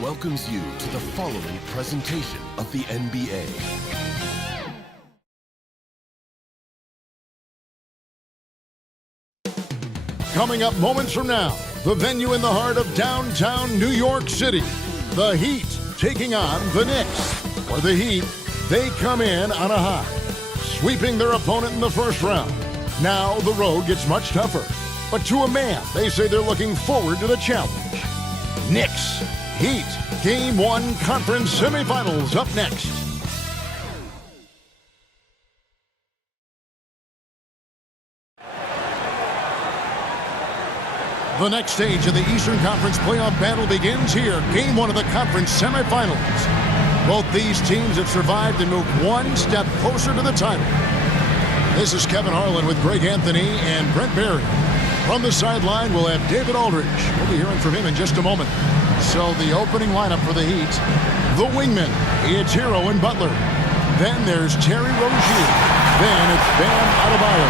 welcomes you to the following presentation of the NBA. Coming up moments from now, the venue in the heart of downtown New York City, the Heat taking on the Knicks. For the Heat, they come in on a high, sweeping their opponent in the first round. Now the road gets much tougher, but to a man, they say they're looking forward to the challenge. Knicks, Heat, Game 1 Conference Semifinals up next. The next stage of the Eastern Conference playoff battle begins here. Game 1 of the conference semifinals. Both these teams have survived and moved one step closer to the title. This is Kevin Harlan with Greg Anthony and Brent Barry. From the sideline, we'll have David Aldridge. We'll be hearing from him in just a moment. So the opening lineup for the Heat, the wingmen, it's Hero and Butler. Then there's Terry Rozier. Then it's Bam Adebayo.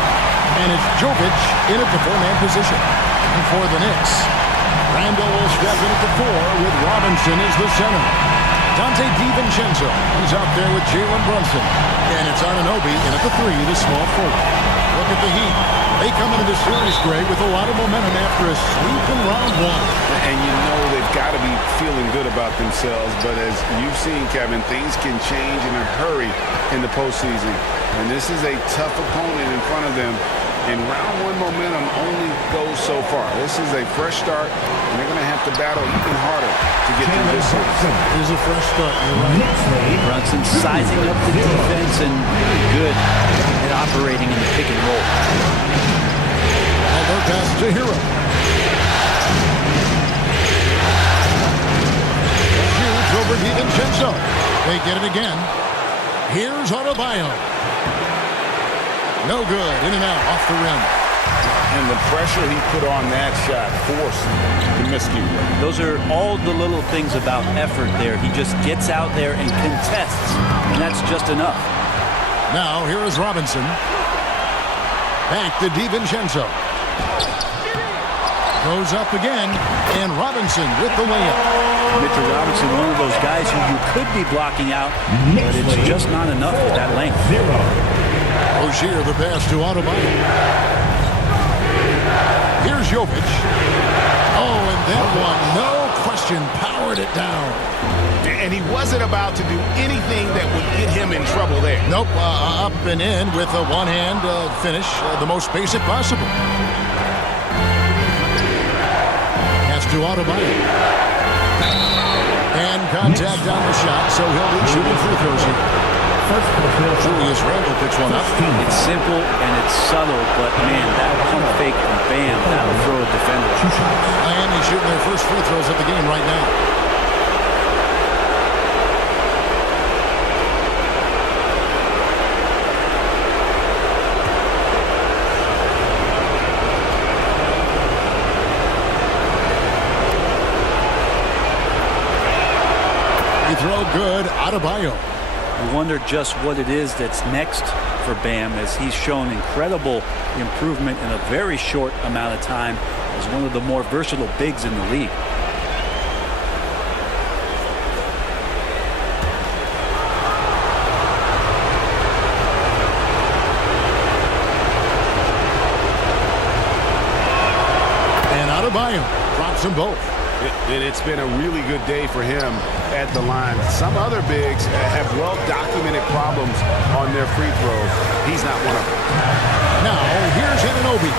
And it's Jokic in at the four-man position. And for the Knicks, Randall will step in at the 4 with Robinson as the center. Dante DiVincenzo is out there with Jalen Brunson. And it's Anunoby in at the 3, the small forward. Look at the Heat. They come into this series, Greg, with a lot of momentum after a sweep in round 1. And you know they've got to be feeling good about themselves. But as you've seen, Kevin, things can change in a hurry in the postseason. And this is a tough opponent in front of them. And round 1 momentum only goes so far. This is a fresh start, and they're going to have to battle even harder to get through this series. It is a fresh start, you're right. Brunson sizing up the defense and good at operating in the pick and roll. Albert pass to Hero. Shoots over DiVincenzo. They get it again. Here's Adebayo. No good. In and out. Off the rim. And the pressure he put on that shot forced the miscue. Those are all the little things about effort there. He just gets out there and contests, and that's just enough. Now, here is Robinson. Back to DiVincenzo. Goes up again, and Robinson with the layup. Mitchell Robinson, one of those guys who you could be blocking out, but it's just not enough with that length. Rozier, the pass to Adebayo. Here's Jokic. Oh, and that one, no question, powered it down. And he wasn't about to do anything that would get him in trouble there. Nope, up and in with a one-hand finish, the most basic possible. Pass to Adebayo. And contact on the shot, so he'll be shooting free throws here. Julius Randle picks one up. It's simple and it's subtle, but man, that pump fake from Bam, that'll throw a defender. Miami shooting their first free throws of the game right now. He throw good, Adebayo. I wonder just what it is that's next for Bam, as he's shown incredible improvement in a very short amount of time as one of the more versatile bigs in the league. And Adebayo drops them both. It's been a really good day for him at the line. Some other bigs have well-documented problems on their free throws. He's not one of them. Now, here's Anunoby.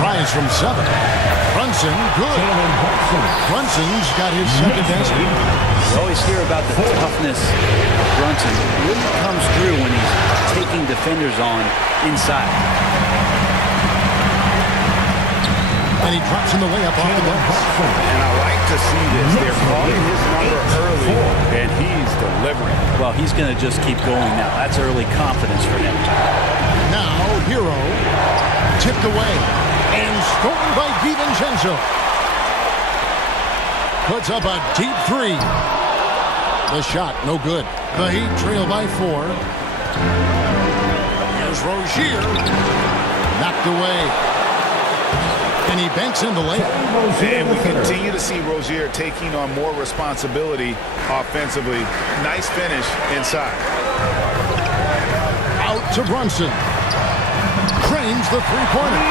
Tries from 7. Brunson, good. Brunson's got his second basket. You always hear about the toughness of Brunson. It really comes through when he's taking defenders on inside. And he drops in the layup off the glass. And I like to see this. They're calling his number early, and he's delivering. Well, he's going to just keep going now. That's early confidence for him. Now, Hero tipped away and stolen by DiVincenzo. Puts up a deep 3. The shot, no good. The Heat trail by 4. Here's Rozier. Knocked away. And he banks in the layup. And we continue to see Rozier taking on more responsibility offensively. Nice finish inside. Out to Brunson. Cranes the three-pointer.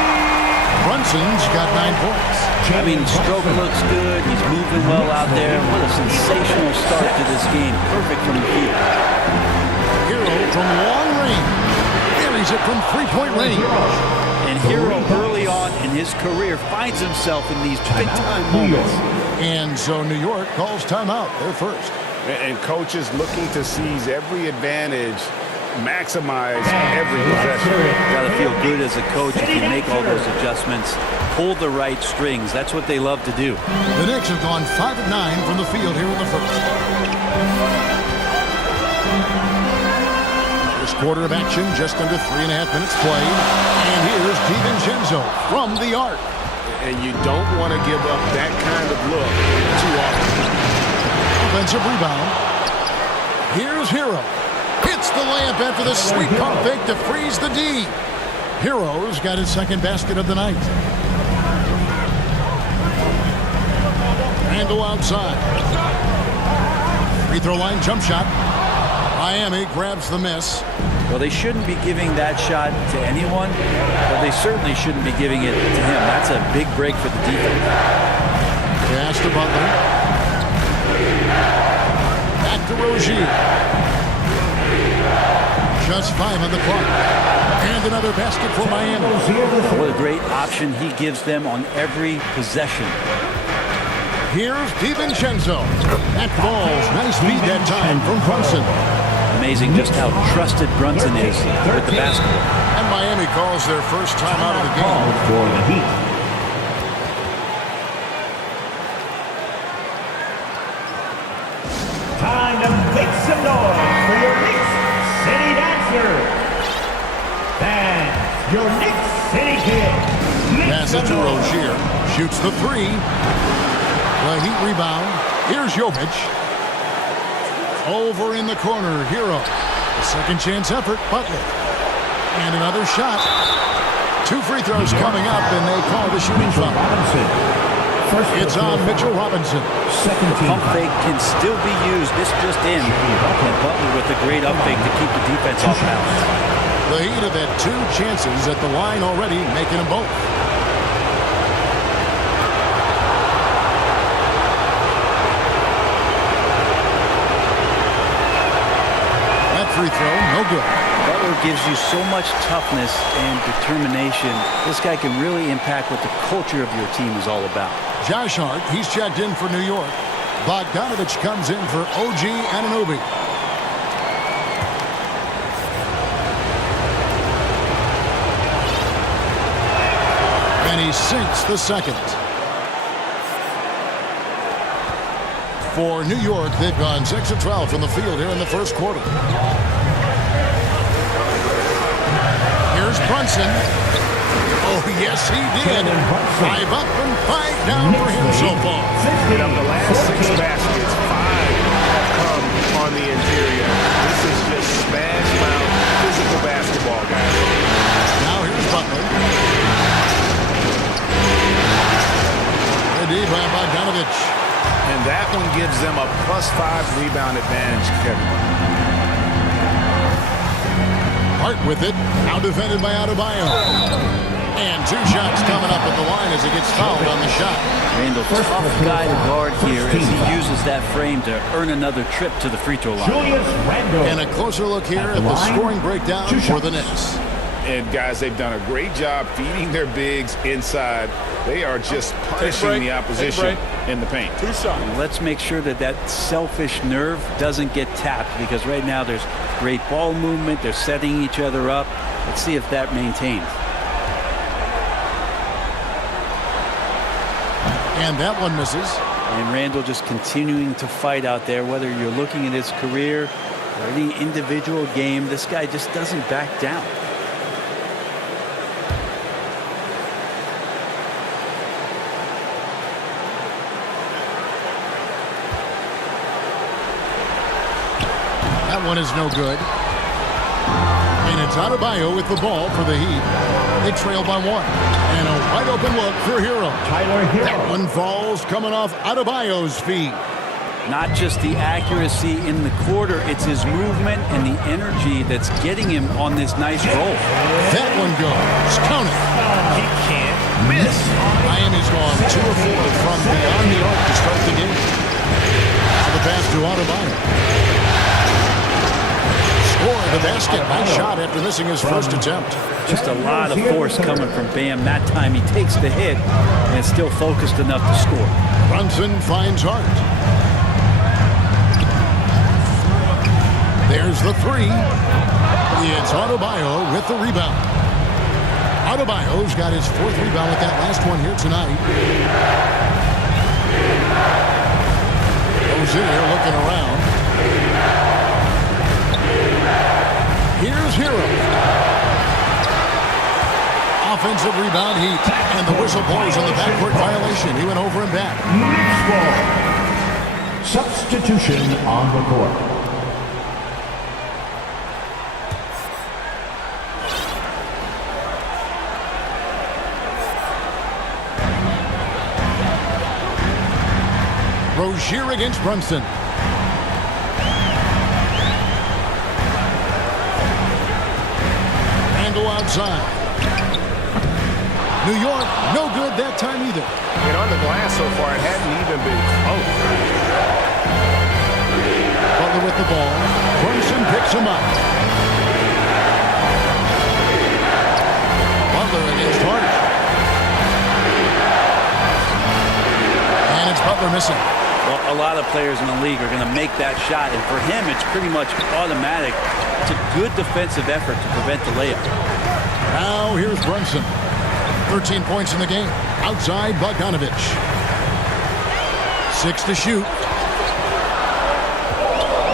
Brunson's got 9 points. I mean, stroke looks good. He's moving well out there. What a sensational start to this game. Perfect from the field. Hero from long range. Carries it from three-point range. And Hero early on in his career finds himself in these big-time moments. And so New York calls timeout. They're first. And coaches looking to seize every advantage, maximize every possession. Got to feel good as a coach if you make all those adjustments. Pull the right strings. That's what they love to do. The Knicks have gone 5 of 9 from the field here in the first. First quarter of action, just under 3.5 minutes played. And here's DiVincenzo from the arc. And you don't want to give up that kind of look too often. Offensive rebound. Here's Hero. Hits the layup after the sweet pump fake to freeze the D. Hero's got his second basket of the night. Randall outside. Free throw line jump shot. Miami grabs the miss. Well, they shouldn't be giving that shot to anyone, but they certainly shouldn't be giving it to him. That's a big break for the defense. Pass to Butler. Back to Rozier. Just 5 on the clock. And another basket for Miami. What a great option he gives them on every possession. Here's DiVincenzo. That falls. Nice feed that time from Brunson. Amazing just how trusted Brunson is with the basketball. And Miami calls their first time out of the game. For the Heat. Time to make some noise for your Knicks City Dancer. That's your Knicks City Kid. Pass it to Rozier. Shoots the three. The Heat rebound. Here's Jovic. Over in the corner, Hero. A second chance effort, Butler. And another shot. 2 free throws coming up, and they call the shooting foul. It's on Mitchell Robinson. Second team. Pump fake can still be used. This just in. And Butler with a great up fake to keep the defense off balance. The Heat have had 2 chances at the line already, making them both. Free throw, no good. Butler gives you so much toughness and determination. This guy can really impact what the culture of your team is all about. Josh Hart, he's checked in for New York. Bogdanovich comes in for OG Anunoby. And he sinks the second. For New York, they've gone 6 of 12 from the field here in the first quarter. Here's Brunson. Oh, yes, he did. 5 up and 5 down for him so far. Of the last 6 baskets, 5 have come on the interior. This is just smash mouth physical basketball, guys. Now here's Butler. Good D by Bogdanovich. And that one gives them a +5 rebound advantage, Kevin. Hart with it. Now defended by Adebayo. And 2 shots coming up at the line as he gets fouled on the shot. Randall, tough guy to guard here as he uses that frame to earn another trip to the free throw line. Julius Randle. And a closer look here at the scoring breakdown for the Knicks. And guys, they've done a great job feeding their bigs inside. They are just punishing the opposition in the paint. Let's make sure that that selfish nerve doesn't get tapped, because right now there's great ball movement. They're setting each other up. Let's see if that maintains. And that one misses. And Randall just continuing to fight out there, whether you're looking at his career or any individual game. This guy just doesn't back down. That one is no good. And And it's Adebayo with the ball for the Heat. They trail by 1. And a wide open look for Hero. Tyler Hero. That one falls coming off Adebayo's feet. Not just the accuracy in the quarter, it's his movement and the energy that's getting him on this nice roll. That one goes. Count it. He can't miss. Miami's gone 2 of 4 from beyond the arc to start the game. Now the pass to Adebayo. Score the basket. Nice shot after missing his first attempt. Just a lot of force coming from Bam. That time he takes the hit and is still focused enough to score. Brunson finds Hart. There's the 3. It's Adebayo with the rebound. Adebayo's got his 4th rebound with that last one here tonight. Rozier looking around. Here's Hero. Offensive rebound Heat. And the whistle blows on the backcourt violation. He went over and back. Substitution on the court. Rozier against Brunson. Randall outside. New York, no good that time either. And on the glass so far, it hadn't even been close. Butler with the ball. Brunson picks him up. Butler against Hart. And it's Butler missing. Well, a lot of players in the league are going to make that shot, and for him, it's pretty much automatic. It's a good defensive effort to prevent the layup. Now here's Brunson. 13 points in the game. Outside Bogdanovich. 6 to shoot.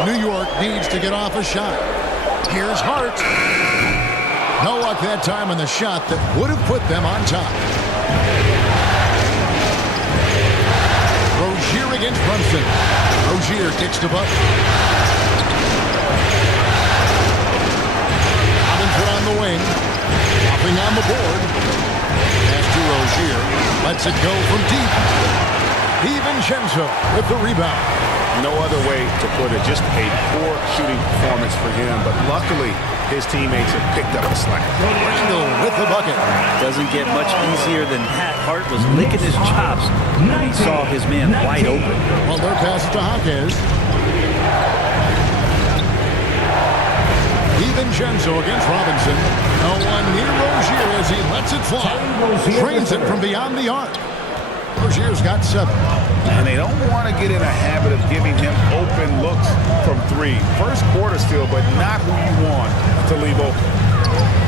New York needs to get off a shot. Here's Hart. No luck that time on the shot that would have put them on top. Rozier against Brunson. Rozier kicks to Butler. Robinson on the wing. Hopping on the board. Pass to Rozier. Lets it go from deep. DiVincenzo with the rebound. No other way to put it. Just a poor shooting performance for him. But luckily, his teammates have picked up the slack. Randall with the bucket. Doesn't get much easier than that. Hart was licking his chops when he saw his man wide open. Well, their pass to Jaquez. DiVincenzo against Robinson. No one near Rozier as he lets it fly. Trains it from beyond the arc. Rozier's got 7. And they don't want to get in a habit of giving him open looks from 3. First quarter still, but not who you want to leave open.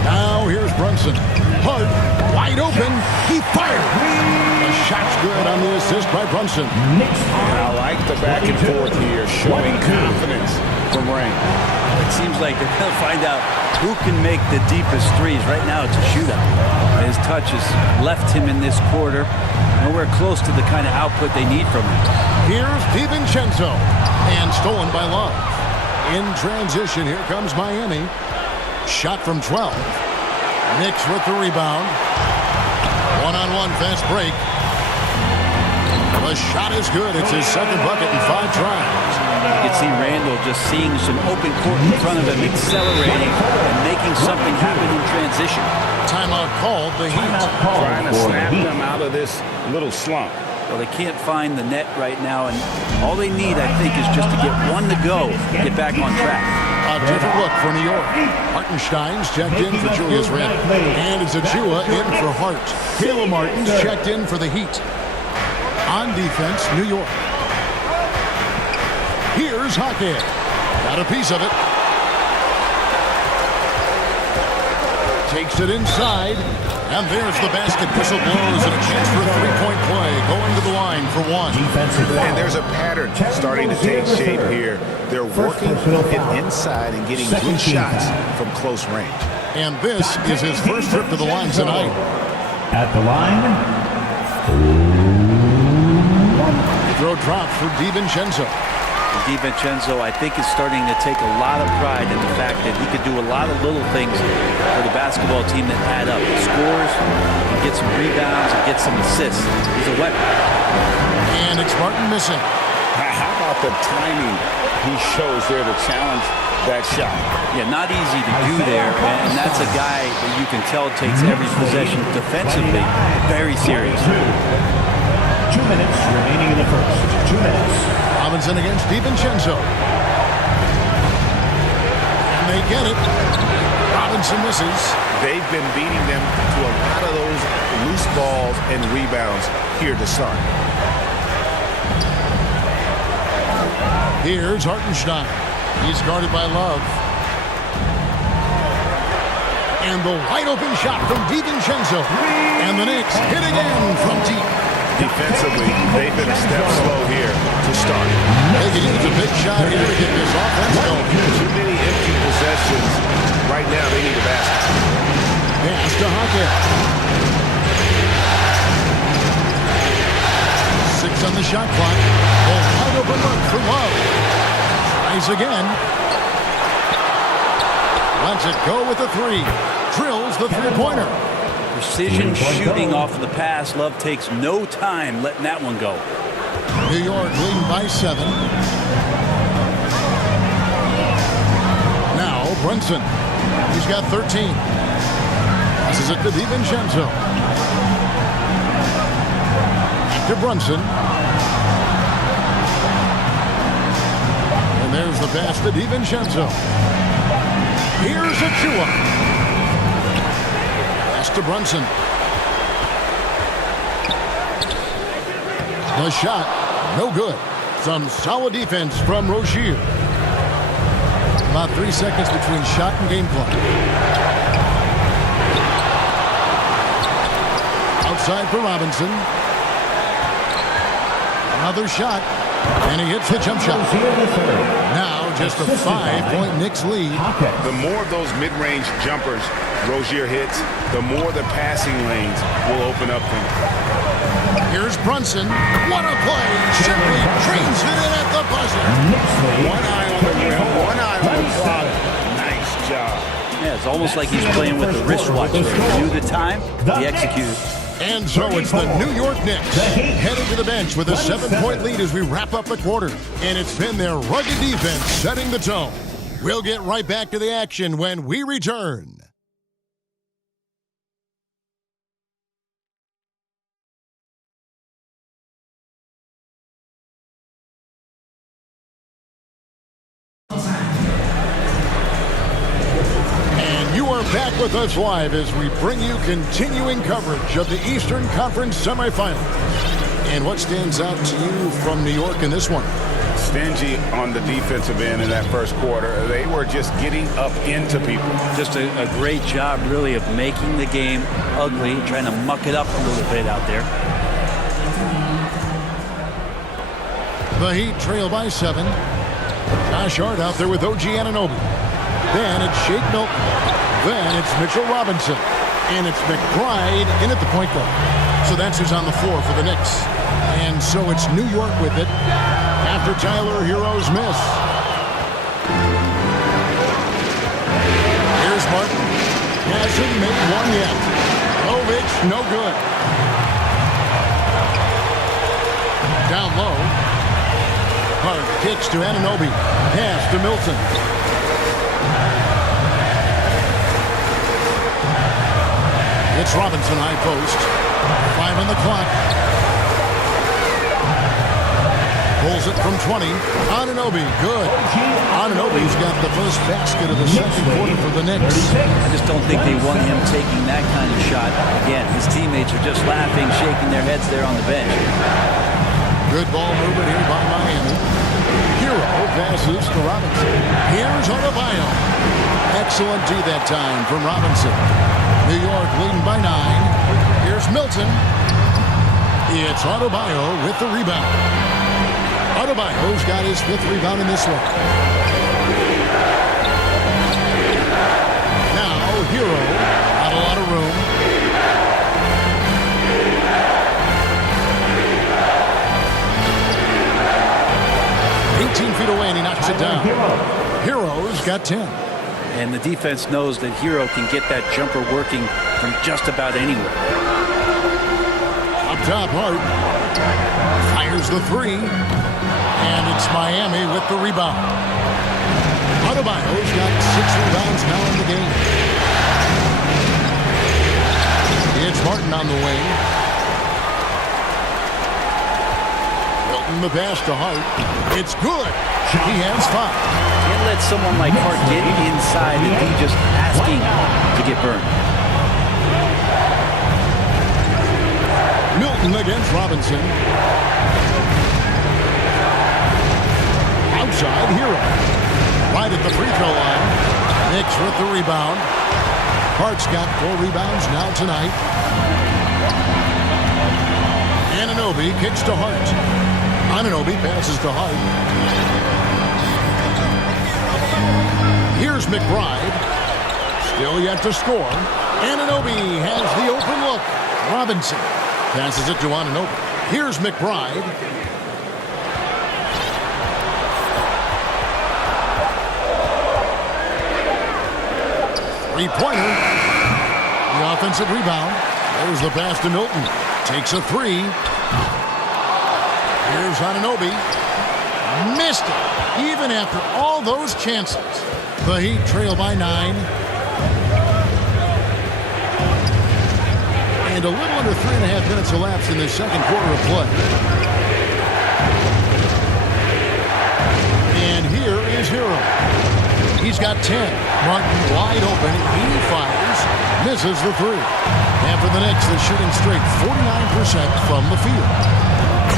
Now here's Brunson. Hart, wide open. He fired. The shot's good on the assist by Brunson. I like the back and forth here, showing confidence from Rain. It seems like they're going to find out who can make the deepest threes. Right now, it's a shootout. His touch has left him in this quarter. Nowhere close to the kind of output they need from him. Here's DiVincenzo. And stolen by Love. In transition, here comes Miami. Shot from 12. Knicks with the rebound. One-on-one fast break. The shot is good. It's his second bucket in 5 tries. You can see Randall just seeing some open court in front of him, accelerating and making something happen in transition. Timeout called. The Heat Trying to snap them out of this little slump. Well, they can't find the net right now, and all they need, I think, is just to get one to go, get back on track. A different look for New York. Hartenstein's checked in for Julius Randle. And it's Achua in for Hart. Caleb Martin's checked in for the Heat. On defense, New York. Here's Jaquez. Got a piece of it. Takes it inside. And there's the basket. Whistle blows and a chance for a three-point play. Going to the line for 1. And there's a pattern starting to take shape here. They're working it inside and getting good shots from close range. And this is his first trip to the line tonight. At the line, Throw drops for DiVincenzo. DiVincenzo, I think, is starting to take a lot of pride in the fact that he could do a lot of little things for the basketball team that add up. He scores, he gets some rebounds, he gets some assists. He's a weapon. And it's Martin missing. How about the timing he shows there to challenge that shot? Yeah, not easy to do there, and that's a guy that you can tell takes every possession defensively very serious. 2 minutes remaining in the first. 2 minutes. Robinson against DiVincenzo. And they get it. Robinson misses. They've been beating them to a lot of those loose balls and rebounds here to start. Here's Hartenstein. He's guarded by Love. And the wide open shot from DiVincenzo. And the Knicks hit again from deep. Defensively, they've been a step slow here to start. They can use a big shot here to get this offense going. Too many empty possessions. Right now, they need a basket. Pass to Hockett. 6 on the shot clock. A wide open look for Love. Tries again. Lets it go with the 3. Drills the three-pointer. Precision shooting off of the pass. Love takes no time letting that one go. New York leading by 7. Now Brunson. He's got 13. Passes it to DiVincenzo. Back to Brunson. And there's the pass to DiVincenzo. Here's Achua. To Brunson. The shot, no good. Some solid defense from Rozier. About 3 seconds between shot and game clock. Outside for Robinson. Another shot, and he hits the jump shot. Now just a 5-point Knicks lead. The more of those mid-range jumpers Rozier hits, the more the passing lanes will open up for him. Here's Brunson. What a play! Simply drains it in at the buzzer. One eye on the rim, one eye on the clock. Nice job. Yeah, it's almost like he's playing with the wristwatch. He knew the time, he executed. And so it's the New York Knicks heading to the bench with a 7-point lead as we wrap up the quarter. And it's been their rugged defense setting the tone. We'll get right back to the action when we return. Back with us live as we bring you continuing coverage of the Eastern Conference Semifinals. And what stands out to you from New York in this one? Stingy on the defensive end in that first quarter. They were just getting up into people. Just a great job, really, of making the game ugly, trying to muck it up a little bit out there. The Heat trail by 7. Josh Hart out there with OG Anunoby. Then it's Shake Milton. Then it's Mitchell Robinson. And it's McBride in at the point guard. So that's who's on the floor for the Knicks. And so it's New York with it after Tyler Hero's miss. Here's Martin. Hasn't made one yet. Lovich, no good. Down low. Hart kicks to Anunoby. Pass to Milton. It's Robinson high post. 5 on the clock. Pulls it from 20. Anunoby, good. Anunoby's got the first basket of the second quarter for the Knicks. I just don't think they want him taking that kind of shot. Again, his teammates are just laughing, shaking their heads there on the bench. Good ball movement here by Miami. Hero passes to Robinson. Here's Adebayo. Excellent D that time from Robinson. New York leading by 9. Here's Milton. It's Adebayo with the rebound. Adebayo's got his 5th rebound in this one. Now Hero, not a lot of room. 18 feet away, and he knocks it down. Hero's got 10. And the defense knows that Hero can get that jumper working from just about anywhere. Up top, Hart fires the three, and it's Miami with the rebound. Adebayo's got 6 rebounds now in the game. It's Martin on the wing. Milton the pass to Hart. It's good. He has 5. Can't let someone like Hart get inside and be just asking to get burned. Milton against Robinson. Outside, Hero. Right at the free throw line. Knicks with the rebound. Hart's got 4 rebounds now tonight. Anunoby kicks to Hart. Anunoby passes to Hart. Here's McBride. Still yet to score. Anunoby has the open look. Robinson passes it to Anunoby. Here's McBride. Three-pointer. The offensive rebound. There's the pass to Milton. Takes a 3. Here's Anunoby. Missed it. Even after all those chances. The Heat trail by 9. And a little under 3.5 minutes elapsed in the second quarter of play. And here is Hero. He's got 10. Martin wide open. He fires. Misses the 3. And for the Knicks, they're shooting straight 49% from the field.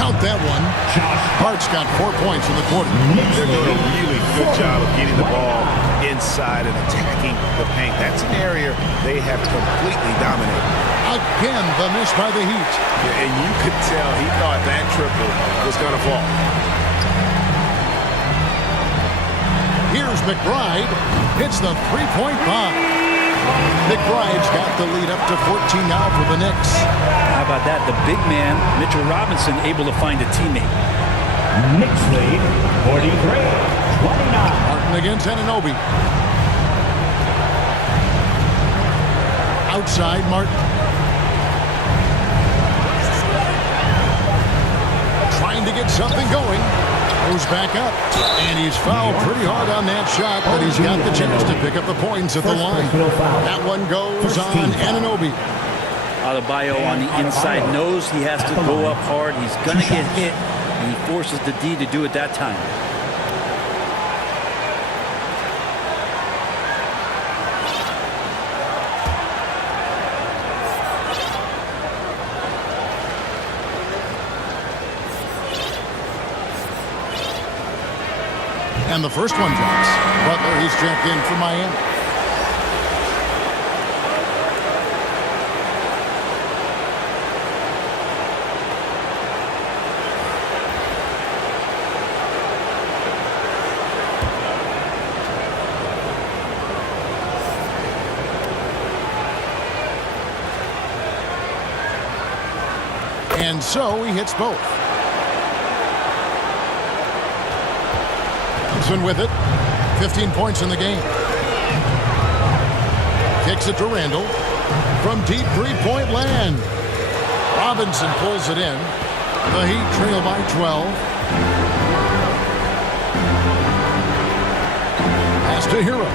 Count that one. Hart's got 4 points in the quarter. They're doing a really good job of getting the ball inside and attacking the paint. That's an area they have completely dominated. Again, the miss by the Heat. Yeah, and you could tell he thought that triple was going to fall. Here's McBride. Hits the three-point bomb. McBride's got the lead up to 14 now for the Knicks. How about that? The big man, Mitchell Robinson, able to find a teammate. Knicks lead 43-29. Martin against Anunoby. Outside, Martin. Trying to get something going. Goes back up. And he's fouled pretty hard on that shot, but he's got the chance to pick up the points at the line. That one goes on Anunoby. Adebayo on the inside knows he has to go up hard. He's going to get hit, and he forces the D to do it that time. And the first one drops. Butler, he's checked in for Miami. And so he hits both. Brunson with it. 15 points in the game. Kicks it to Randall. From deep three-point land. Robinson pulls it in. The Heat trail by 12. Pass to Hero.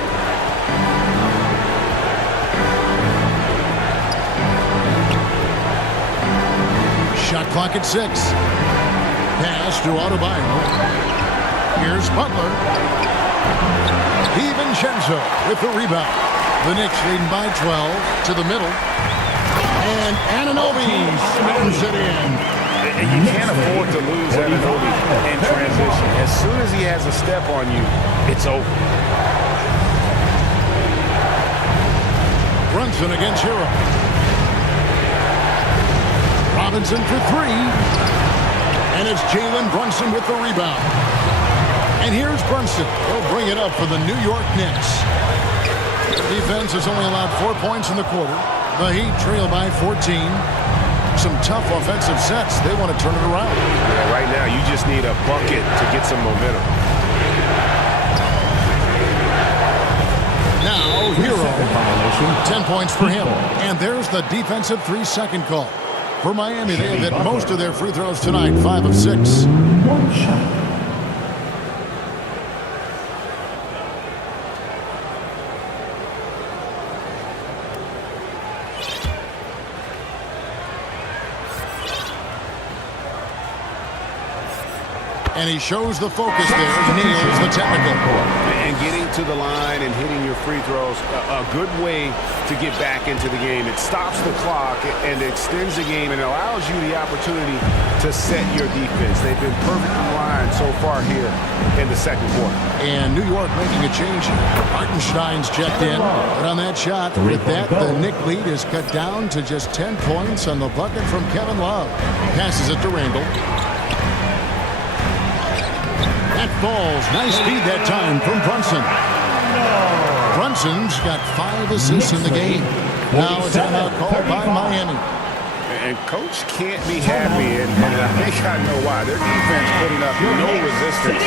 Shot clock at 6. Pass to Adebayo. Here's Butler. DiVincenzo with the rebound. The Knicks leading by 12 to the middle. And Anunoby spins it in. And you can't afford to lose Anunoby in transition. As soon as he has a step on you, it's over. Brunson against Hero. Robinson for 3. And it's Jalen Brunson with the rebound. And here's Brunson. He'll bring it up for the New York Knicks. The defense has only allowed 4 points in the quarter. The Heat trail by 14. some tough offensive sets. They want to turn it around. Yeah, right now, you just need a bucket to get some momentum. Now, Hero, 10 points for him. And there's the defensive 3-second call. For Miami, they have hit most of their free throws tonight, 5 of 6. One shot. And he shows the focus there. Nails the technical. And getting to the line and hitting your free throws, a good way to get back into the game. It stops the clock and extends the game and allows you the opportunity to set your defense. They've been perfectly lined so far here in the second quarter. And New York making a change. Hartenstein's checked in. But on that shot, with that, the Knick lead is cut down to just 10 points on the bucket from Kevin Love. Passes it to Randall. That falls. Nice feed that time from Brunson. Brunson's got 5 assists in the game. Now a timeout called by Miami. And Coach can't be happy, and I think I know why. Their defense putting up no resistance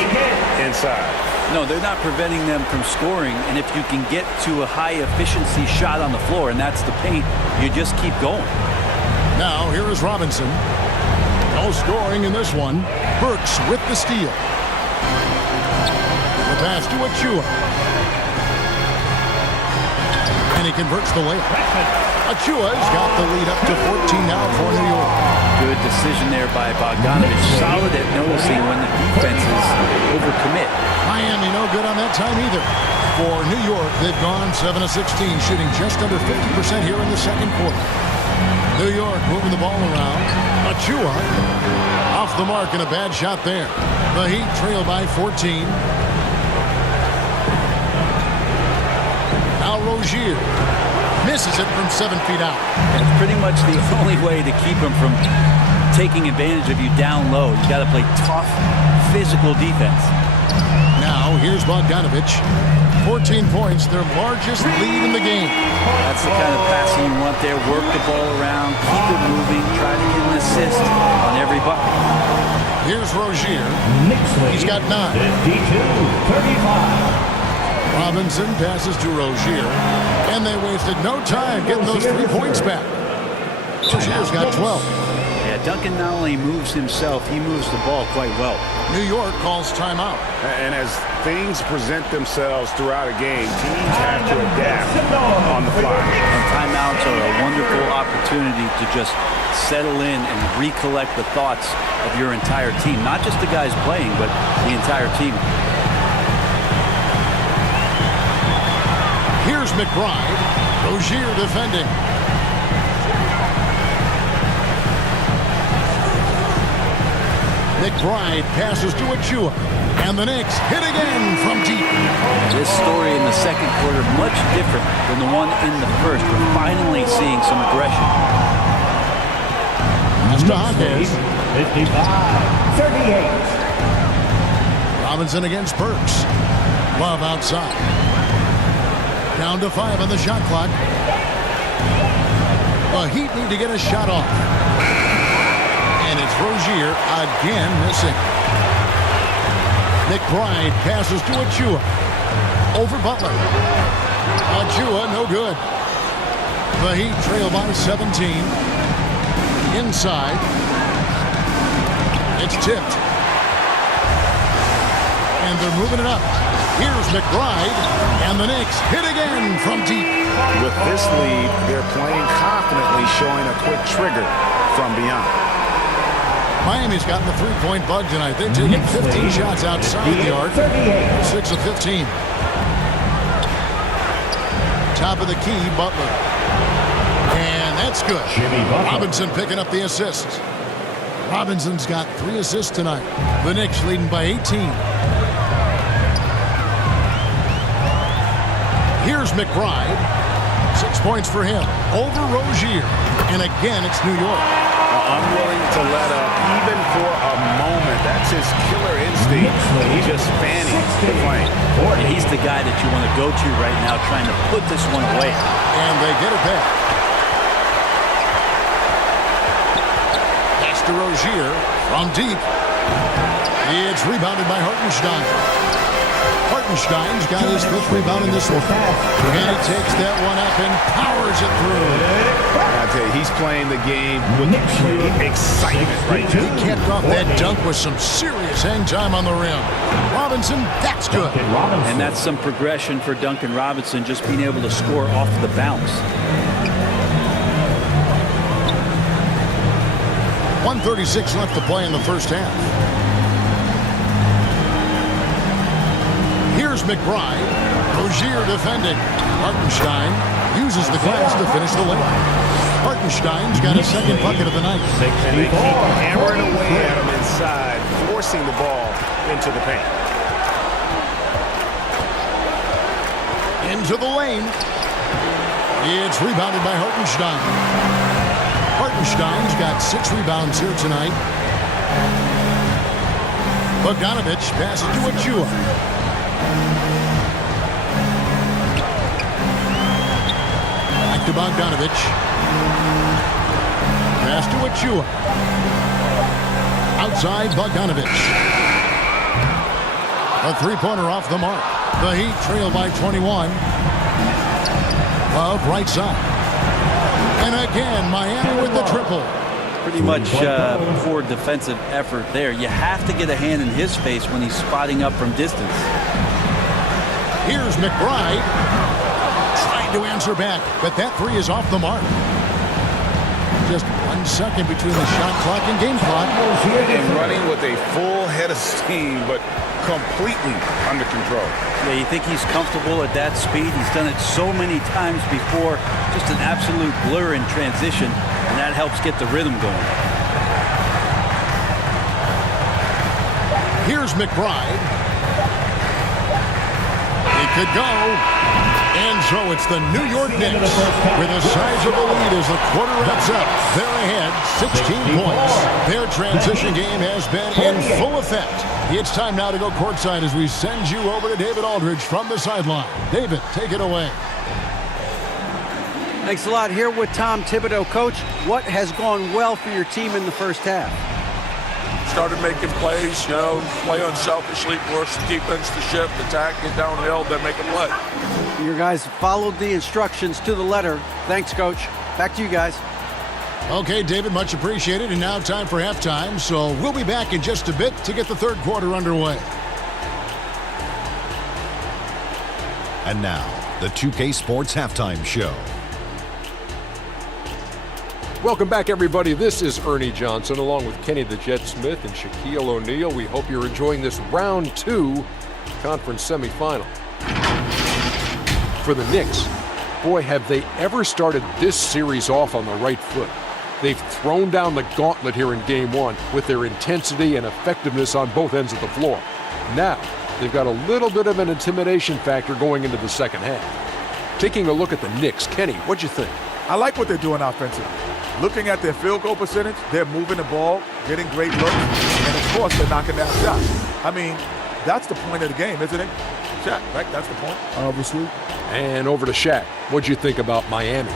inside. No, they're not preventing them from scoring, and if you can get to a high-efficiency shot on the floor, and that's the paint, you just keep going. Now here is Robinson. No scoring in this one. Burks with the steal. The pass to Achua. And he converts the layup. Achua's got the lead up to 14 now for New York. Good decision there by Bogdanovich. Solid at noticing when the defenses overcommit. Miami no good on that time either. For New York, they've gone 7 of 16, shooting just under 50% here in the second quarter. New York moving the ball around. Achua off the mark and a bad shot there. The Heat trail by 14. Now Rozier misses it from 7 feet out. That's pretty much the only way to keep him from taking advantage of you down low. You got to play tough, physical defense. Now here's Bogdanovich. 14 points, their largest lead in the game. That's the kind of passing you want there. Work the ball around, keep it moving, try to get an assist on every bucket. Here's Rozier. He's got 9. 52-35. Robinson passes to Rozier. And they wasted no time getting those 3 points back. Rozier's got 12. Yeah, Duncan not only moves himself, he moves the ball quite well. New York calls timeout. And as things present themselves throughout a game, teams have to adapt on the fly. And timeouts are a wonderful opportunity to just settle in and recollect the thoughts of your entire team. Not just the guys playing, but the entire team. Here's McBride. Rozier defending. McBride passes to Achua. And the Knicks hit again from deep. This story in the second quarter much different than the one in the first. We're finally seeing some aggression. That's to Hawkins. 55-38. Robinson against Burks. Love outside. Down to 5 on the shot clock. The Heat need to get a shot off. And it's Rozier again missing. McBride passes to Achua. Over Butler. Achua no good. The Heat trail by 17. Inside. It's tipped. And they're moving it up. Here's McBride, and the Knicks hit again from deep. With this lead, they're playing confidently, showing a quick trigger from beyond. Miami's gotten the three-point bug tonight. They're taking 15 shots outside the arc. 6 of 15. Top of the key, Butler. And that's good. Robinson picking up the assists. Robinson's got 3 assists tonight. The Knicks leading by 18. Here's McBride. 6 points for him. Over Rozier. And again, it's New York. Unwilling to let up even for a moment. That's his killer instinct. He's just fanning the flame. He's the guy that you want to go to right now, trying to put this one away. And they get it back. to Rozier from deep. It's rebounded by Hartenstein. Hartenstein's got his 5th rebound in this one. And he takes that one up and powers it through. I tell you, he's playing the game with pure excitement right now. He capped off that dunk with some serious hang time on the rim. Robinson, that's good. And that's some progression for Duncan Robinson, just being able to score off the bounce. 1:36 left to play in the first half. Here's McBride. Rozier defending. Hartenstein uses the glass to finish the layup. Hartenstein's got a 2nd bucket of the night. And they keep hammering away at him inside, forcing the ball into the paint. Into the lane. It's rebounded by Hartenstein. Hartenstein's got 6 rebounds here tonight. Bogdanovich passes to Achua. Back to Bogdanovich. Pass to Achua. Outside Bogdanovich. A 3-pointer off the mark. The Heat trail by 21. Love right side. And again, Miami with the triple. Pretty much poor defensive effort there. You have to get a hand in his face when he's spotting up from distance. Here's McBride. Trying to answer back, but that 3 is off the mark. Just 1 second between the shot clock and game clock. And running with a full head of steam, but completely under control. Yeah, you think he's comfortable at that speed. He's done it so many times before. Just an absolute blur in transition, and that helps get the rhythm going. Here's McBride. He could go. And so it's the New York Knicks with a sizable lead as the quarter wraps up. They're ahead 16 points. Their transition game has been in full effect. It's time now to go courtside as we send you over to David Aldridge from the sideline. David, take it away. Thanks a lot. Here with Tom Thibodeau. Coach, what has gone well for your team in the first half? Started making plays, play unselfishly, force the defense to shift, attack, get downhill, then make a play. Your guys followed the instructions to the letter. Thanks, Coach. Back to you guys. Okay, David, much appreciated. And now time for halftime, so we'll be back in just a bit to get the 3rd quarter underway. And now, the 2K Sports Halftime Show. Welcome back, everybody. This is Ernie Johnson along with Kenny the Jet Smith and Shaquille O'Neal. We hope you're enjoying this round 2 conference semifinal. For the Knicks, boy, have they ever started this series off on the right foot. They've thrown down the gauntlet here in Game 1 with their intensity and effectiveness on both ends of the floor. Now, they've got a little bit of an intimidation factor going into the second half. Taking a look at the Knicks, Kenny, what'd you think? I like what they're doing offensively. Looking at their field goal percentage, they're moving the ball, getting great looks, and of course they're knocking down shots. I mean, that's the point of the game, isn't it? Shaq, right? That's the point. Obviously. And over to Shaq. What'd you think about Miami?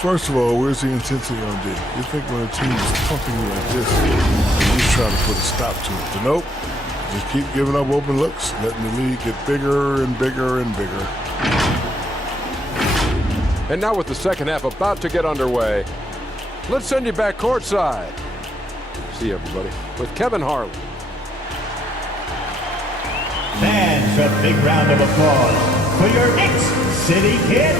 First of all, where's the intensity on D? You think when a team is pumping you like this, you try to put a stop to it. But nope. Just keep giving up open looks, letting the lead get bigger and bigger and bigger. And now with the second half about to get underway, let's send you back courtside. See you, everybody, with Kevin Harlan. Fans, a big round of applause for your Knicks City Kids.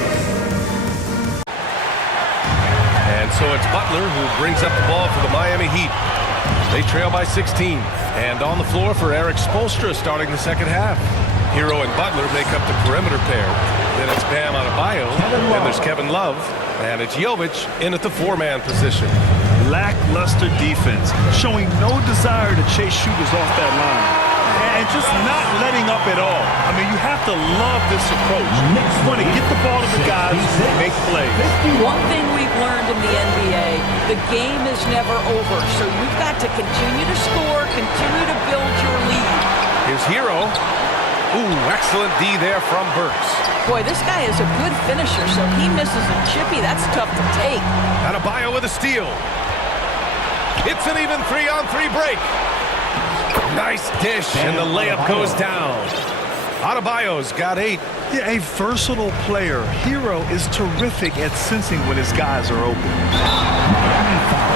And so it's Butler who brings up the ball for the Miami Heat. They trail by 16. And on the floor for Eric Spoelstra starting the second half. Hero and Butler make up the perimeter pair. Then it's Bam Adebayo, and there's Kevin Love, and it's Jovic in at the 4-man position. Lackluster defense, showing no desire to chase shooters off that line, and just not letting up at all. I mean, you have to love this approach. You want to get the ball to the guys who make plays. One thing we've learned in the NBA, the game is never over, so you've got to continue to score, continue to build your lead. Here's Hero. Ooh, excellent D there from Burks. Boy, this guy is a good finisher, so he misses a chippy. That's tough to take. Adebayo with a steal. It's an even 3-on-3 break. Nice dish, and the layup goes down. Adebayo's got 8. Yeah, a versatile player. Hero is terrific at sensing when his guys are open. Miami foul.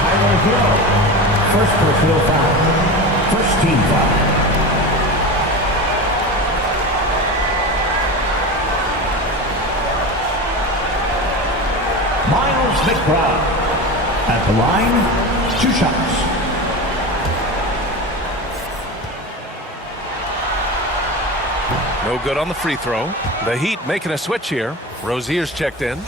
Tyler Hero. First personal foul. First team foul. Miles McBride. At the line, 2 shots. No good on the free throw. The Heat making a switch here. Rozier's checked in.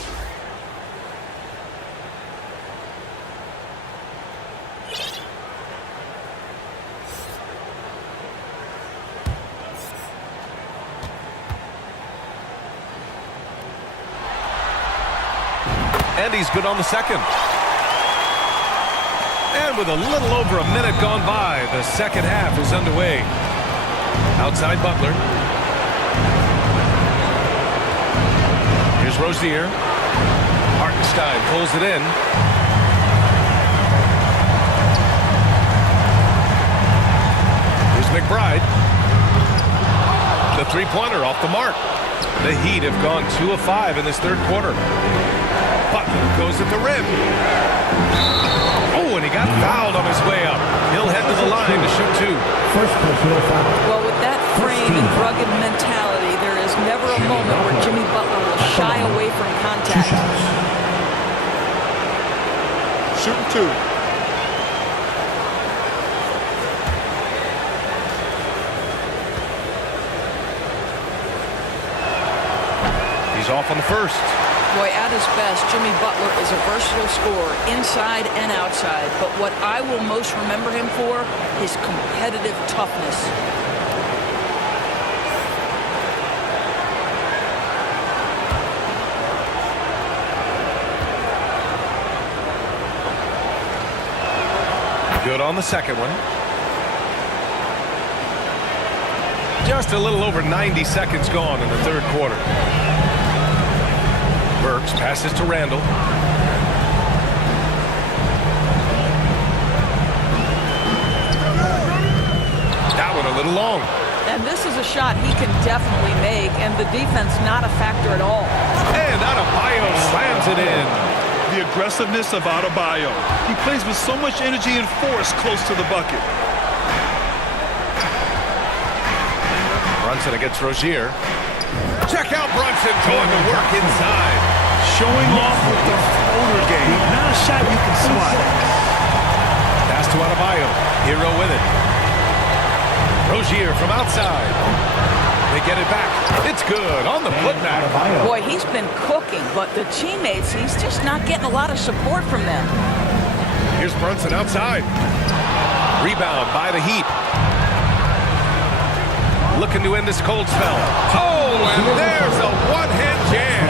And he's good on the second. And with a little over a minute gone by, the second half is underway. Outside Butler. Here's Rozier. Hartenstein pulls it in. Here's McBride. The three-pointer off the mark. The Heat have gone 2 of 5 in this third quarter. Butler goes at the rim. Oh, and he got fouled on his way up. He'll head to the line to shoot 2. First personal foul. Well, with that frame and rugged mentality, there is never a moment where Jimmy Butler will shy away from 2 contact. shots. Shooting 2. He's off on the first. Boy, at his best, Jimmy Butler is a versatile scorer, inside and outside. But what I will most remember him for is competitive toughness. Good on the second one. Just a little over 90 seconds gone in the third quarter. Burks passes to Randall. That one a little long. And this is a shot he can definitely make, and the defense not a factor at all. And Adebayo slams it in. The aggressiveness of Adebayo. He plays with so much energy and force close to the bucket. Brunson against Rozier. Check out Brunson going to work inside. Showing off with the floater game. Not a shot you can swat. Pass to Adebayo. Hero with it. Rozier from outside. They get it back. It's good on the putback. Boy, he's been cooking, but the teammates, he's just not getting a lot of support from them. Here's Brunson outside. Rebound by the Heat. Looking to end this cold spell. Oh, and there's a one-hand jam.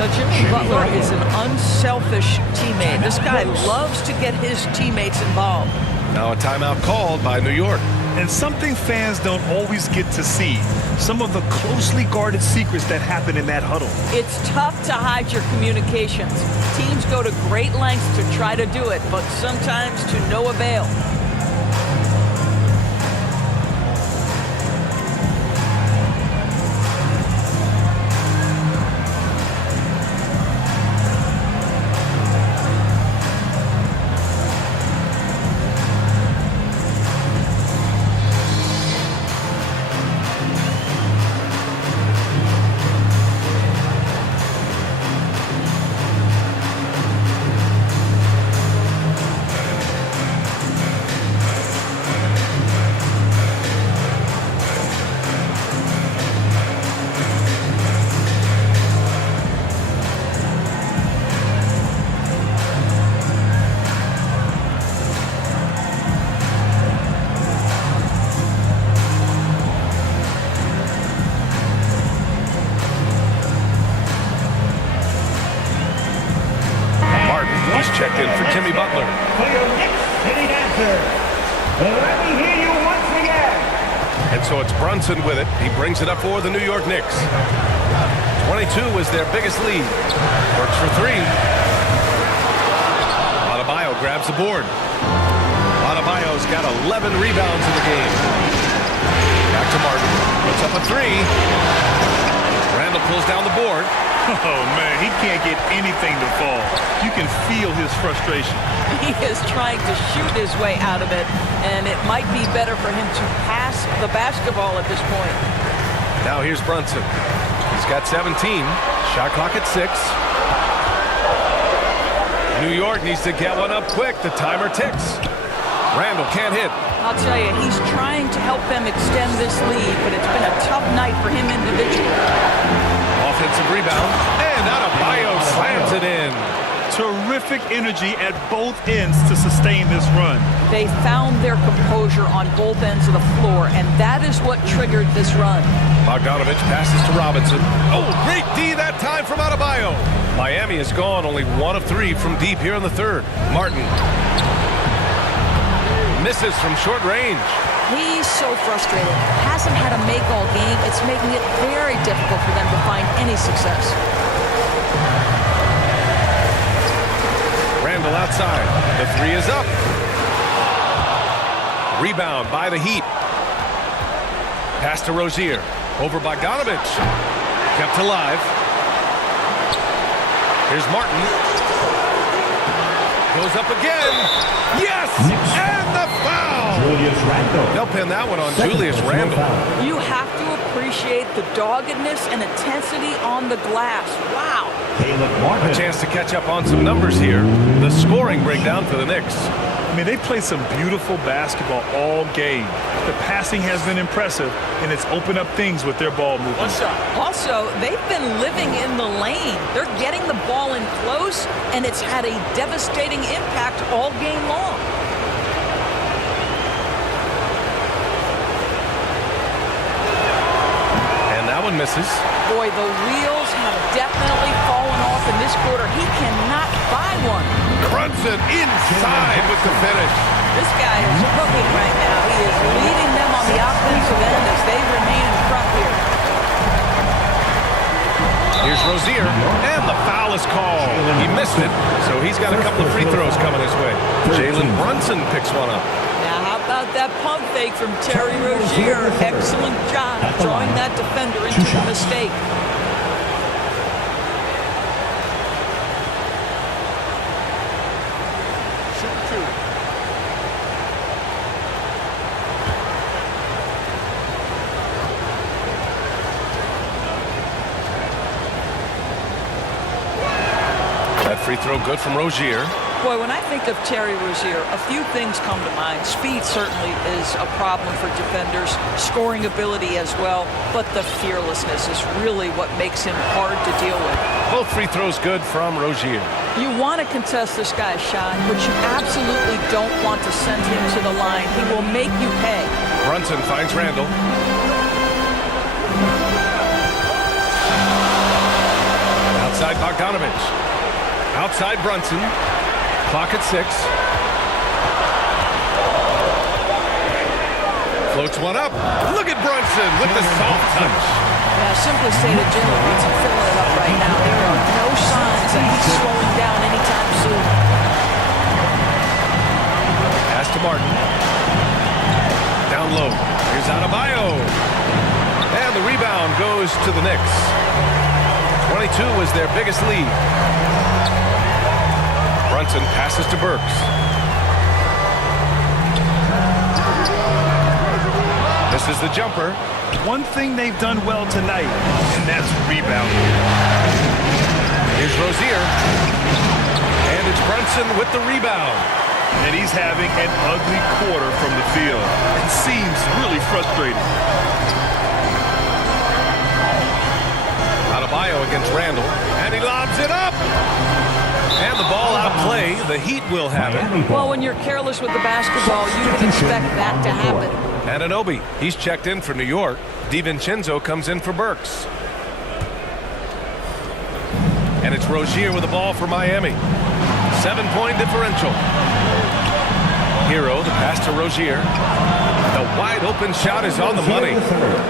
Now, Jimmy Butler is an unselfish teammate. This guy loves to get his teammates involved. Now a timeout called by New York. And something fans don't always get to see. Some of the closely guarded secrets that happen in that huddle. It's tough to hide your communications. Teams go to great lengths to try to do it, but sometimes to no avail. Checked in for Jimmy Butler. For your Knicks city dancer, let me hear you once again. And so it's Brunson with it. He brings it up for the New York Knicks. 22 is their biggest lead. Works for 3. Adebayo grabs the board. Adebayo's got 11 rebounds in the game. Back to Martin. Puts up a three. Randall pulls down the board. Oh, man, he can't get anything to fall. You can feel his frustration. He is trying to shoot his way out of it, and it might be better for him to pass the basketball at this point. Now here's Brunson. He's got 17. Shot clock at 6. New York needs to get one up quick. The timer ticks. Randall can't hit. I'll tell you, he's trying to help them extend this lead, but it's been a tough night for him individually. Offensive rebound, and Adebayo slams it in. Terrific energy at both ends to sustain this run. They found their composure on both ends of the floor, and that is what triggered this run. Bogdanovich passes to Robinson. Oh, great D that time from Adebayo. Miami is gone, only 1 of 3 from deep here in the third. Martin misses from short range. He's so frustrated. Hasn't had a make all game. It's making it very difficult for them to find any success. Randall outside. The three is up. Rebound by the Heat. Pass to Rozier. Over Bogdanovich. Kept alive. Here's Martin. Goes up again. Yes! And the foul! They'll pin that one on Julius Randle. You have to appreciate the doggedness and intensity on the glass. Wow. A chance to catch up on some numbers here. The scoring breakdown for the Knicks. I mean, they played some beautiful basketball all game. The passing has been impressive, and it's opened up things with their ball movement. Also, they've been living in the lane. They're getting the ball in close, and it's had a devastating impact all game long. And that one misses. Boy, the wheels have definitely fallen off in this quarter. He cannot buy one. Brunson inside with the finish. This guy is cooking right now. He is leading them on the offensive end as they remain in front here. Here's Rozier, and the foul is called. He missed it, so he's got a couple of free throws coming his way. Jalen Brunson picks one up. Now, how about that pump fake from Terry Rozier? Excellent job drawing that defender into a mistake. Free throw good from Rozier. Boy, when I think of Terry Rozier, a few things come to mind. Speed certainly is a problem for defenders, scoring ability as well, but the fearlessness is really what makes him hard to deal with. Both free throws good from Rozier. You want to contest this guy's shot, but you absolutely don't want to send him to the line. He will make you pay. Brunson finds Randall. Outside Bogdanovich. Outside Brunson. Clock at 6. Floats one up. Look at Brunson with the soft touch. Yeah, simply stated, Jalen Brunson filling it up right now. There are no signs that he's slowing down anytime soon. Pass to Martin. Down low. Here's Adebayo. And the rebound goes to the Knicks. 22 was their biggest lead. Brunson passes to Burks. This is the jumper. One thing they've done well tonight, and that's rebounding. Here's Rozier. And it's Brunson with the rebound. And he's having an ugly quarter from the field. It seems really frustrating. Adebayo against Randall. And he lobs it up. And the ball out of play. The Heat will have it. Well, when you're careless with the basketball, you can expect that to happen. Anunoby, he's checked in for New York. DiVincenzo comes in for Burks. And it's Rozier with the ball for Miami. 7-point differential. Hero, the pass to Rozier. The wide open shot is on the money.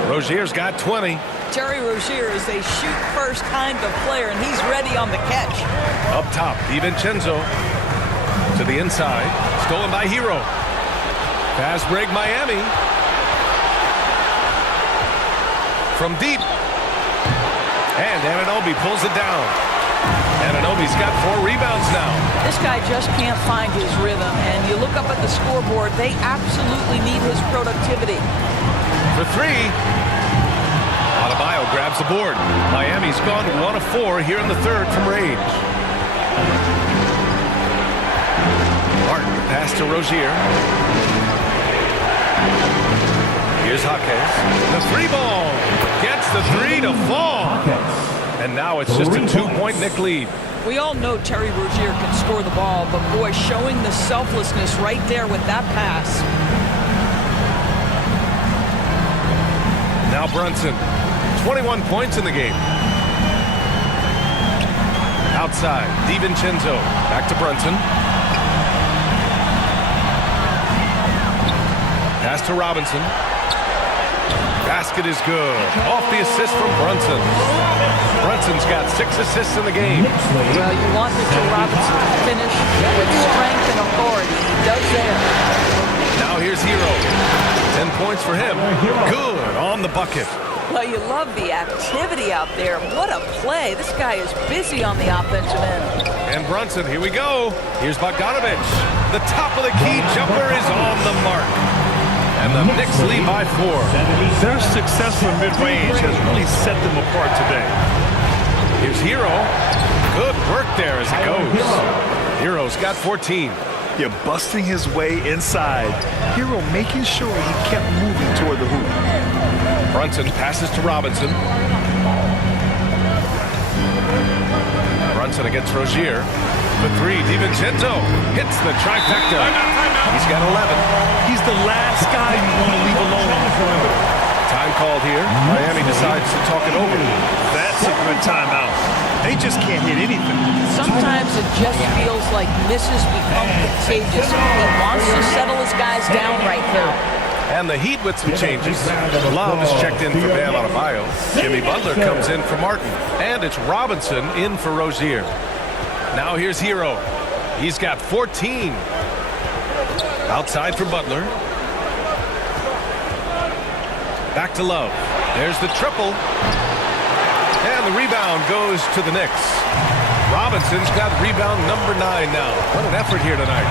Rozier's got 20. Terry Rozier is a shoot-first kind of player, and he's ready on the catch. Up top, DiVincenzo to To the inside. Stolen by Hero. Fast break Miami. From deep. And Anunoby pulls it down. Anunoby's got 4 rebounds now. This guy just can't find his rhythm, and you look up at the scoreboard, they absolutely need his productivity. For 3. Adebayo grabs the board. Miami's gone 1 of 4 here in the third from range. Martin pass to Rozier. Here's Jaquez. The 3-ball. Gets the 3 to fall. And now it's just a 2-point Knick lead. We all know Terry Rozier can score the ball, but boy, showing the selflessness right there with that pass. Now Brunson. 21 points in the game. Outside, DiVincenzo. Back to Brunson. Pass to Robinson. Basket is good. Off the assist from Brunson. Brunson's got 6 assists in the game. Well, you want Mitchell Robinson to finish with strength and authority. He does there. Now here's Hero. 10 points for him. Good on the bucket. Well, you love the activity out there. What a play. This guy is busy on the offensive end. And Brunson, here we go. Here's Bogdanovich. The top of the key jumper is on the mark. And the Knicks lead by 4. Their success from mid-range has really set them apart today. Here's Hero. Good work there as it goes. Hero's got 14. You're busting his way inside. Hero making sure he kept moving toward the hoop. Brunson passes to Robinson. Brunson against Rozier. The 3, DiVincenzo hits the trifecta. He's got 11. He's the last guy you want to leave alone on the perimeter. Time called here. Miami decides to talk it over. That's a good timeout. They just can't hit anything. Sometimes it just feels like misses become contagious. He wants to settle his guys down right now. And the Heat with some changes. Love is checked in for Bam Adebayo. Jimmy Butler comes in for Martin. And it's Robinson in for Rozier. Now here's Hero. He's got 14. Outside for Butler. Back to Love. There's the triple. And the rebound goes to the Knicks. Robinson's got rebound number 9 now. What an effort here tonight.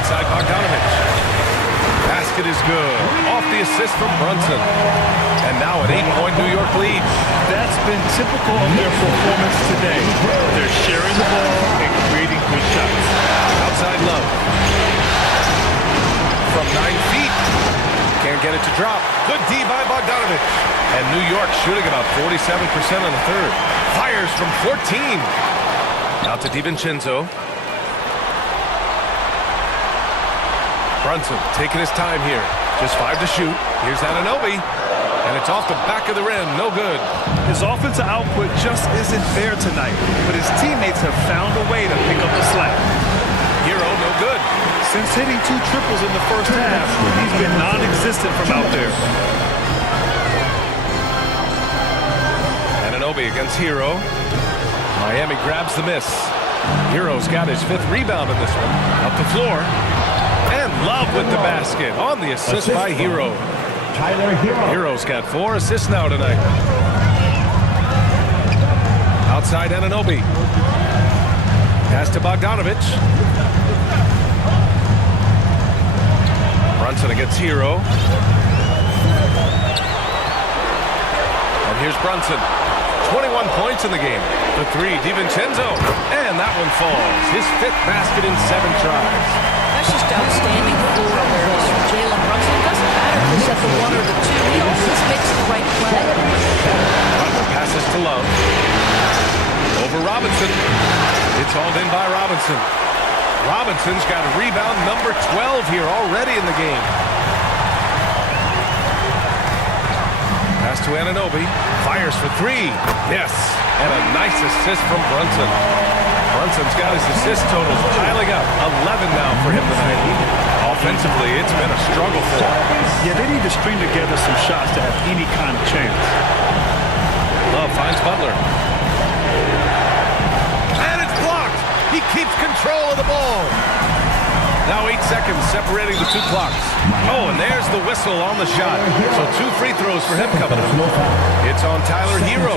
Outside Bogdanovich. Basket is good. Off the assist from Brunson. And now an 8-point New York lead. That's been typical of their performance today. They're sharing the ball and creating good shots. Outside Love. From 9 feet. Can't get it to drop. Good D by Bogdanovich. And New York shooting about 47% in the third. Fires from 14. Out to DiVincenzo. Brunson taking his time here. Just 5 to shoot. Here's Anunoby. And it's off the back of the rim. No good. His offensive output just isn't there tonight. But his teammates have found a way to pick up the slack. Hero, no good. Since hitting 2 triples in the first half, he's been non-existent from out there. Anunoby against Hero. Miami grabs the miss. Hero's got his 5th rebound in this one. Up the floor. And Love with the basket on the assist by Hero. Hero's got 4 assists now tonight. Outside Anunoby. Pass to Bogdanovich. Brunson against Hero. And here's Brunson. 21 points in the game. The 3, DiVincenzo. And that one falls. His 5th basket in 7 tries. That's just outstanding floor awareness from Jalen Brunson. It doesn't matter if he's at the 1 or the 2. He always makes the right play. Butler passes to Love. Over Robinson. It's hauled in by Robinson. Robinson's got a rebound number 12 here already in the game. Pass to Anunoby. Fires for 3. Yes. And a nice assist from Brunson. Brunson's got his assist totals piling up. 11 now for him tonight. Offensively, it's been a struggle for him. Yeah, they need to string together some shots to have any kind of chance. Love finds Butler. And it's blocked. He keeps control of the ball. Now 8 seconds separating the two clocks. Oh, and there's the whistle on the shot. So 2 free throws for him coming up. It's on Tyler Hero.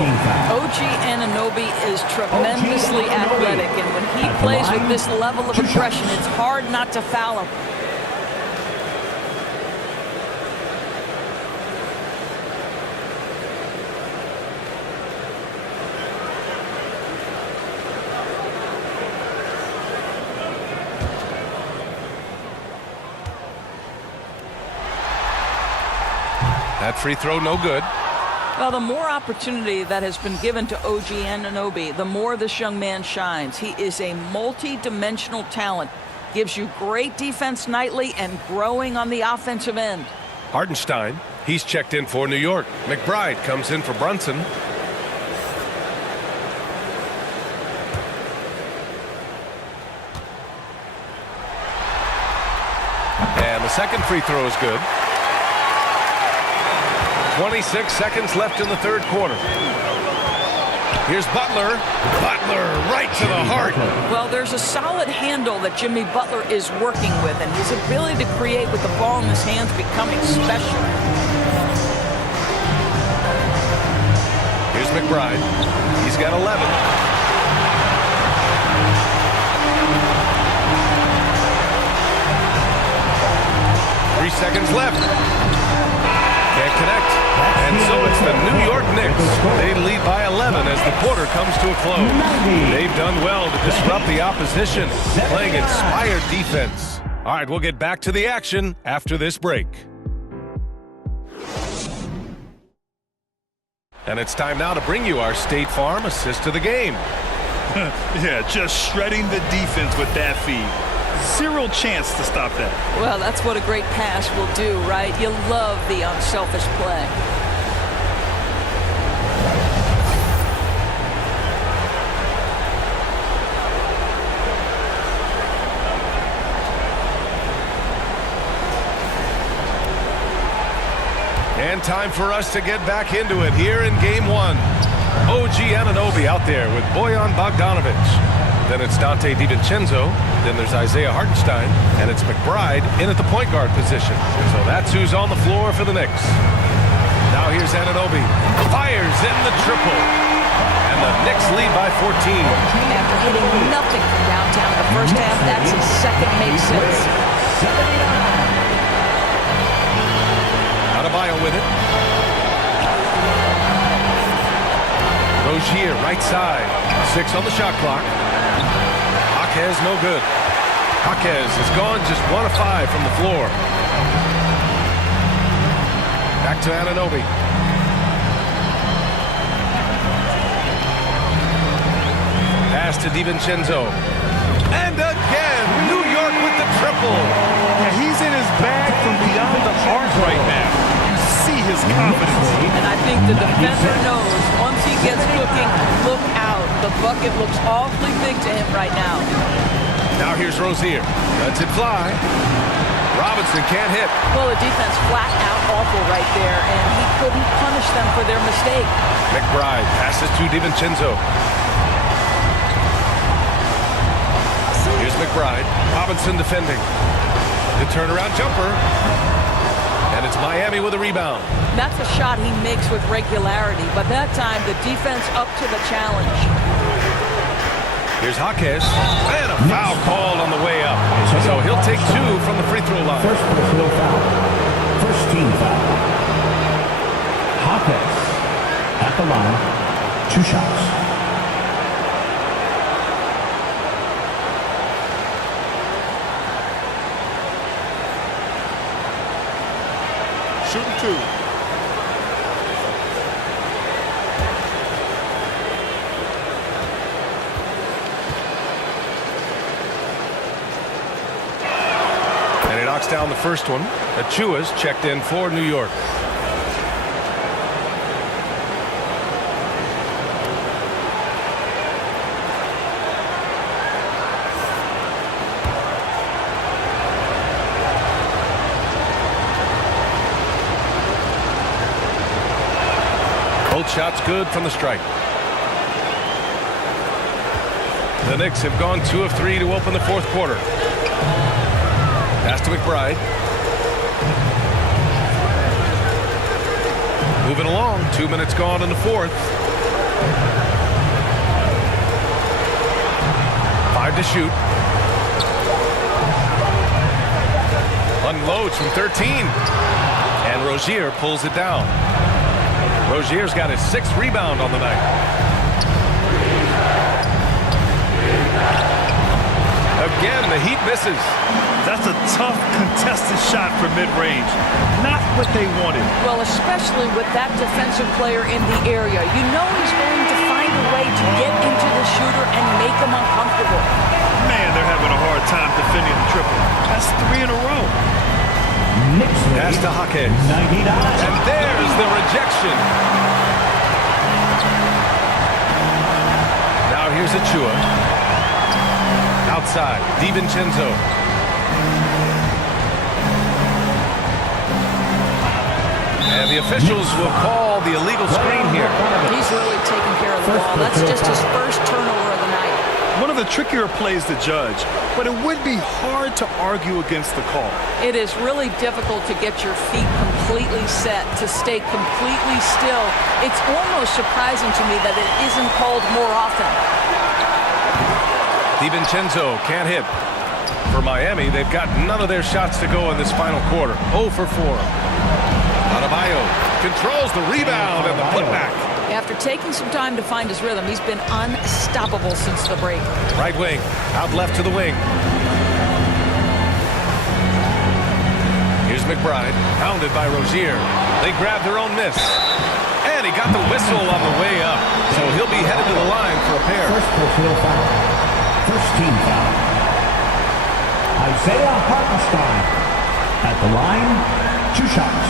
OG Anunoby is tremendously athletic, and when he plays with this level of aggression, it's hard not to foul him. That free throw no good. Well, the more opportunity that has been given to OG Anunoby, the more this young man shines. He is a multi-dimensional talent. Gives you great defense nightly and growing on the offensive end. Hartenstein, he's checked in for New York. McBride comes in for Brunson. And the second free throw is good. 26 seconds left in the third quarter. Here's Butler. Butler right to the heart. Well, there's a solid handle that Jimmy Butler is working with, and his ability to create with the ball in his hands becoming special. Here's McBride. He's got 11. 3 seconds left. Can't connect. And so it's the New York Knicks. They lead by 11 as the quarter comes to a close. They've done well to disrupt the opposition, playing inspired defense. All right, we'll get back to the action after this break. And it's time now to bring you our State Farm assist of the game. Yeah, just shredding the defense with that feed. Zero chance to stop that. Well, that's what a great pass will do, right? You love the unselfish play. And time for us to get back into it here in Game 1. OG Anunoby out there with Bojan Bogdanovic. Then it's Dante DiVincenzo. Then there's Isaiah Hartenstein. And it's McBride in at the point guard position. So that's who's on the floor for the Knicks. Now here's Anunoby. Fires in the triple. And the Knicks lead by 14. After hitting nothing from downtown in the first half, that's his second make sense. Adebayo with it. Rozier, right side. 6 on the shot clock. Jaquez, no good. Jaquez is gone just 1 of 5 from the floor. Back to Anunoby. Pass to DiVincenzo. And again, New York with the triple. Yeah, he's in his bag from beyond the arc right now. You see his confidence. And I think the defender knows once he gets cooking, look out. The bucket looks awfully big to him right now. Now here's Rozier. Lets it fly. Robinson can't hit. Well, the defense flat out awful right there, and he couldn't punish them for their mistake. McBride passes to DiVincenzo. Here's McBride. Robinson defending. The turnaround jumper. And it's Miami with a rebound. That's a shot he makes with regularity, but that time the defense up to the challenge. Here's Jaquez. And a foul called on the way up. So he'll take 2 from the free throw line. First personal foul. First team foul. Jaquez at the line. 2 shots. Shooting 2. And he knocks down the first one. Achua's checked in for New York. Both shots good from the stripe. The Knicks have gone 2 of 3 to open the fourth quarter. Pass to McBride. Moving along, 2 minutes gone in the fourth. 5 to shoot. Unloads from 13. And Rozier pulls it down. Rozier's got his 6th rebound on the night. Again, the Heat misses. That's a tough, contested shot from mid-range. Not what they wanted. Well, especially with that defensive player in the area. You know he's going to find a way to get into the shooter and make him uncomfortable. Man, they're having a hard time defending the triple. That's 3 in a row. Pass to Jaquez. And there's the rejection. Now here's Achua. Outside, DiVincenzo. And the officials will call the illegal screen here. He's really taking care of the ball. That's just his first turnover of the night. One of the trickier plays to judge, but it would be hard to argue against the call. It is really difficult to get your feet completely set, to stay completely still. It's almost surprising to me that it isn't called more often. DiVincenzo can't hit. For Miami, they've got none of their shots to go in this final quarter. 0 for 4. Adebayo controls the rebound and the putback. After taking some time to find his rhythm, he's been unstoppable since the break. Right wing, out left to the wing. Here's McBride, pounded by Rozier. They grab their own miss. And he got the whistle on the way up. So he'll be headed to the line for a pair. First personal foul. First team foul. Isaiah Hartenstein at the line, 2 shots.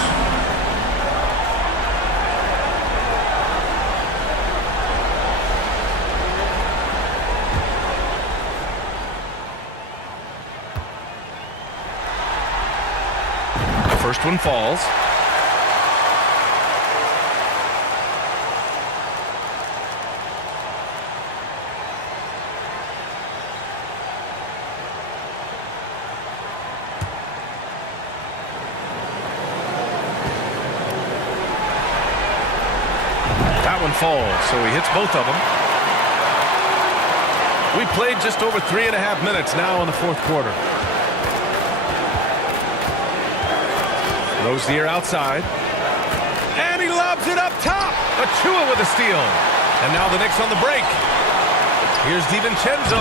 First one falls. That one falls, so he hits both of them. We played just over 3.5 minutes now in the fourth quarter. Rozier outside. And he lobs it up top. Achua with a steal. And now the Knicks on the break. Here's DiVincenzo.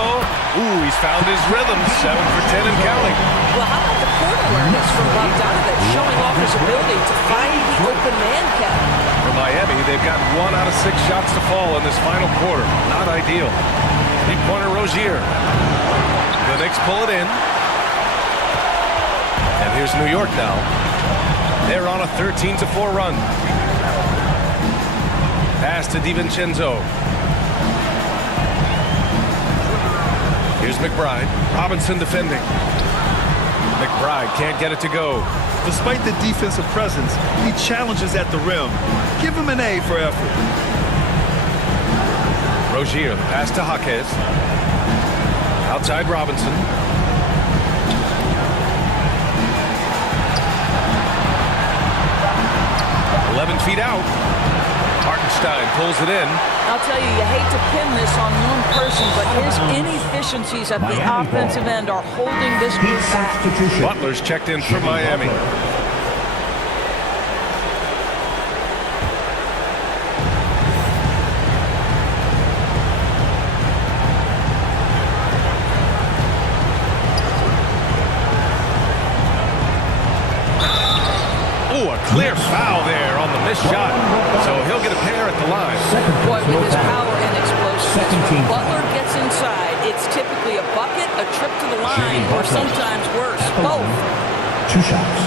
Ooh, he's found his rhythm. 7 for 10 and counting. Well, how about the court awareness from Bogdanovich, showing off his ability to find the open man, Kevin? For Miami, they've got 1 out of 6 shots to fall in this final quarter. Not ideal. 3-pointer Rozier. The Knicks pull it in. And here's New York now. They're on a 13-4 run. Pass to DiVincenzo. Here's McBride. Robinson defending. McBride can't get it to go. Despite the defensive presence, he challenges at the rim. Give him an A for effort. Rozier, the pass to Jaquez. Outside Robinson. 11 feet out. Hartenstein pulls it in. I'll tell you, you hate to pin this on one person, but his inefficiencies at the offensive end are holding this group back. Butler's checked in for Miami. Clear foul there on the missed shot. So he'll get a pair at the line. Boy, with his power and explosiveness, when Butler gets inside, it's typically a bucket, a trip to the line, or sometimes worse, both. 2 shots.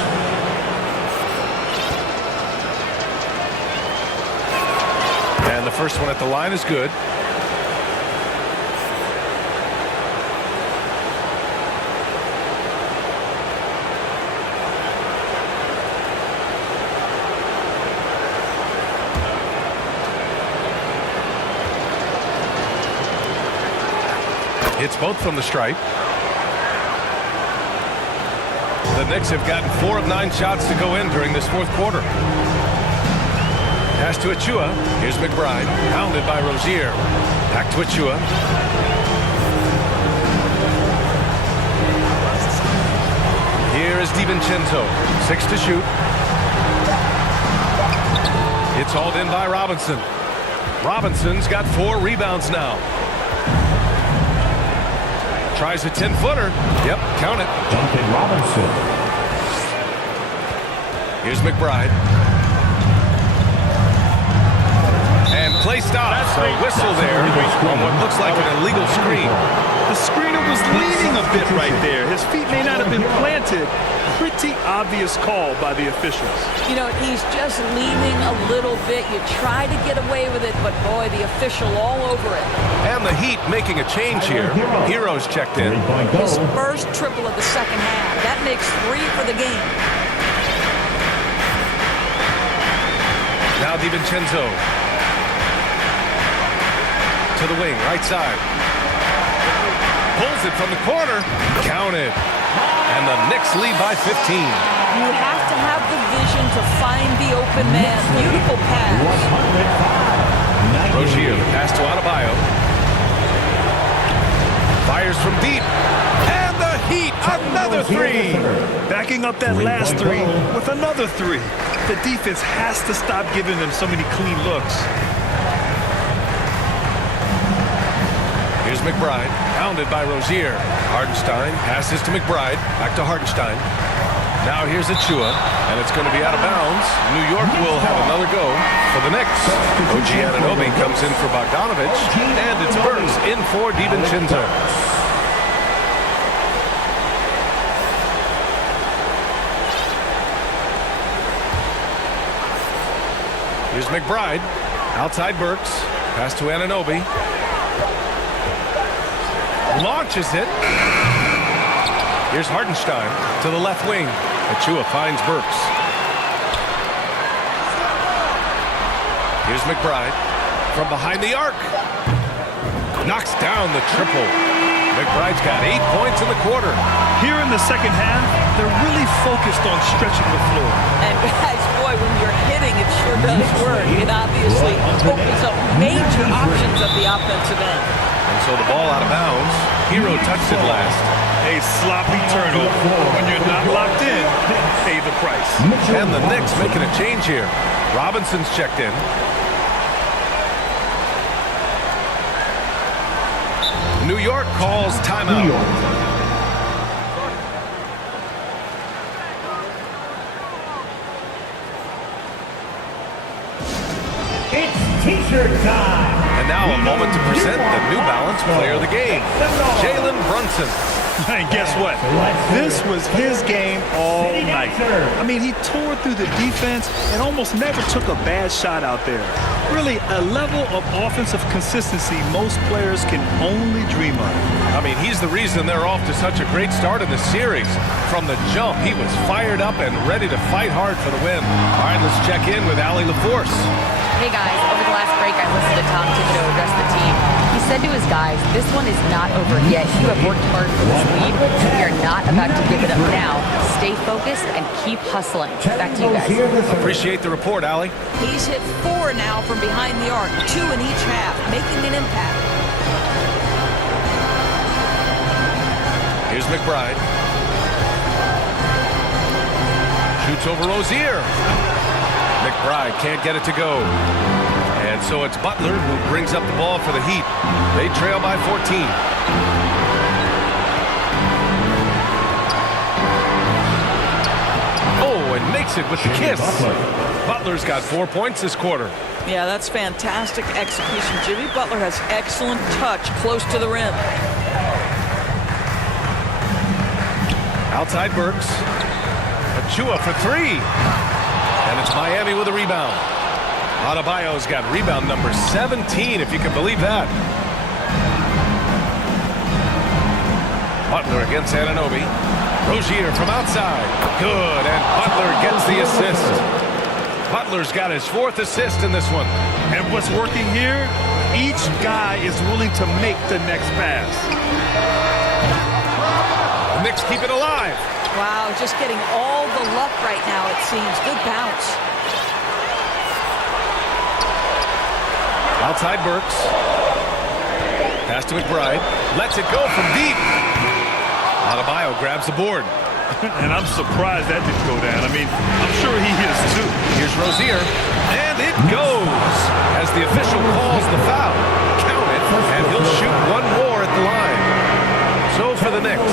And the first one at the line is good. Hits both from the stripe. The Knicks have gotten 4 of 9 shots to go in during this fourth quarter. Pass to Achua. Here's McBride. Pounded by Rozier. Back to Achua. Here is DiVincenzo. 6 to shoot. It's hauled in by Robinson. Robinson's got 4 rebounds now. Tries a 10-footer. Yep, count it. Duncan Robinson. Here's McBride. And play stops. A whistle there on what looks like an illegal screen. The screener was leaning a bit right there. His feet may not have been planted. Pretty obvious call by the officials. You know, he's just leaning a little bit. You try to get away with it, but boy, the official all over it. And the Heat making a change here. Hero's checked in. His first triple of the second half. That makes 3 for the game. Now DiVincenzo. To the wing, right side. Pulls it from the corner. Counted. And the Knicks lead by 15. You have to have the vision to find the open man. Beautiful pass. Rozier, the pass to Adebayo. Fires from deep. And the Heat, another 3. Backing up that last 3 with another 3. The defense has to stop giving them so many clean looks. Here's McBride, pounded by Rozier. Hardenstein passes to McBride, back to Hardenstein. Now here's Achua, and it's going to be out of bounds. New York will have another go for the Knicks. OG Anunoby comes in for Bogdanovich, and it's Burks in for DiVincenzo. Here's McBride, outside Burks, pass to Anunoby. Launches it. Here's Hardenstein to the left wing. Achua finds Burks. Here's McBride from behind the arc. Knocks down the triple. McBride's got 8 points in the quarter. Here in the second half, they're really focused on stretching the floor. And guys, boy, when you're hitting, it sure does work. It obviously opens up major options at the offensive end. And so the ball out of bounds. Hero touched it last. A sloppy turnover. When you're not locked in, pay the price. And the Knicks making a change here. Robinson's checked in. New York calls timeout. It's T-shirt time. And now a moment to present the New Balance Player of the Game, Jalen Brunson. And guess what? This was his game all night. I mean, he tore through the defense and almost never took a bad shot out there. Really, a level of offensive consistency most players can only dream of. I mean, he's the reason they're off to such a great start in the series. From the jump, he was fired up and ready to fight hard for the win. All right, let's check in with Allie LaForce. Hey guys, over the last break I listened to Tom Thibodeau address the team. He said to his guys, this one is not over yet. You have worked hard for this lead. We are not about to give it up now. Stay focused and keep hustling. Back to you guys. Appreciate the report, Allie. He's hit 4 now from behind the arc, 2 in each half, making an impact. Here's McBride. Shoots over Rozier. McBride can't get it to go. And so it's Butler who brings up the ball for the Heat. They trail by 14. Oh, and makes it with the kiss. Butler's got 4 points this quarter. Yeah, that's fantastic execution. Jimmy Butler has excellent touch close to the rim. Outside Burks. Achua for 3. And it's Miami with a rebound. Adebayo's got rebound number 17, if you can believe that. Butler against Anunoby. Rozier from outside. Good, and Butler gets the assist. Butler's got his 4th assist in this one. And what's working here? Each guy is willing to make the next pass. The Knicks keep it alive. Wow, just getting all the luck right now, it seems. Good bounce. Outside Burks. Pass to McBride. Lets it go from deep. Adebayo grabs the board. And I'm surprised that didn't go down. I mean, I'm sure he is too. Here's Rozier. And it goes as the official calls the foul. Count it, and he'll shoot one more at the line. So for the Knicks,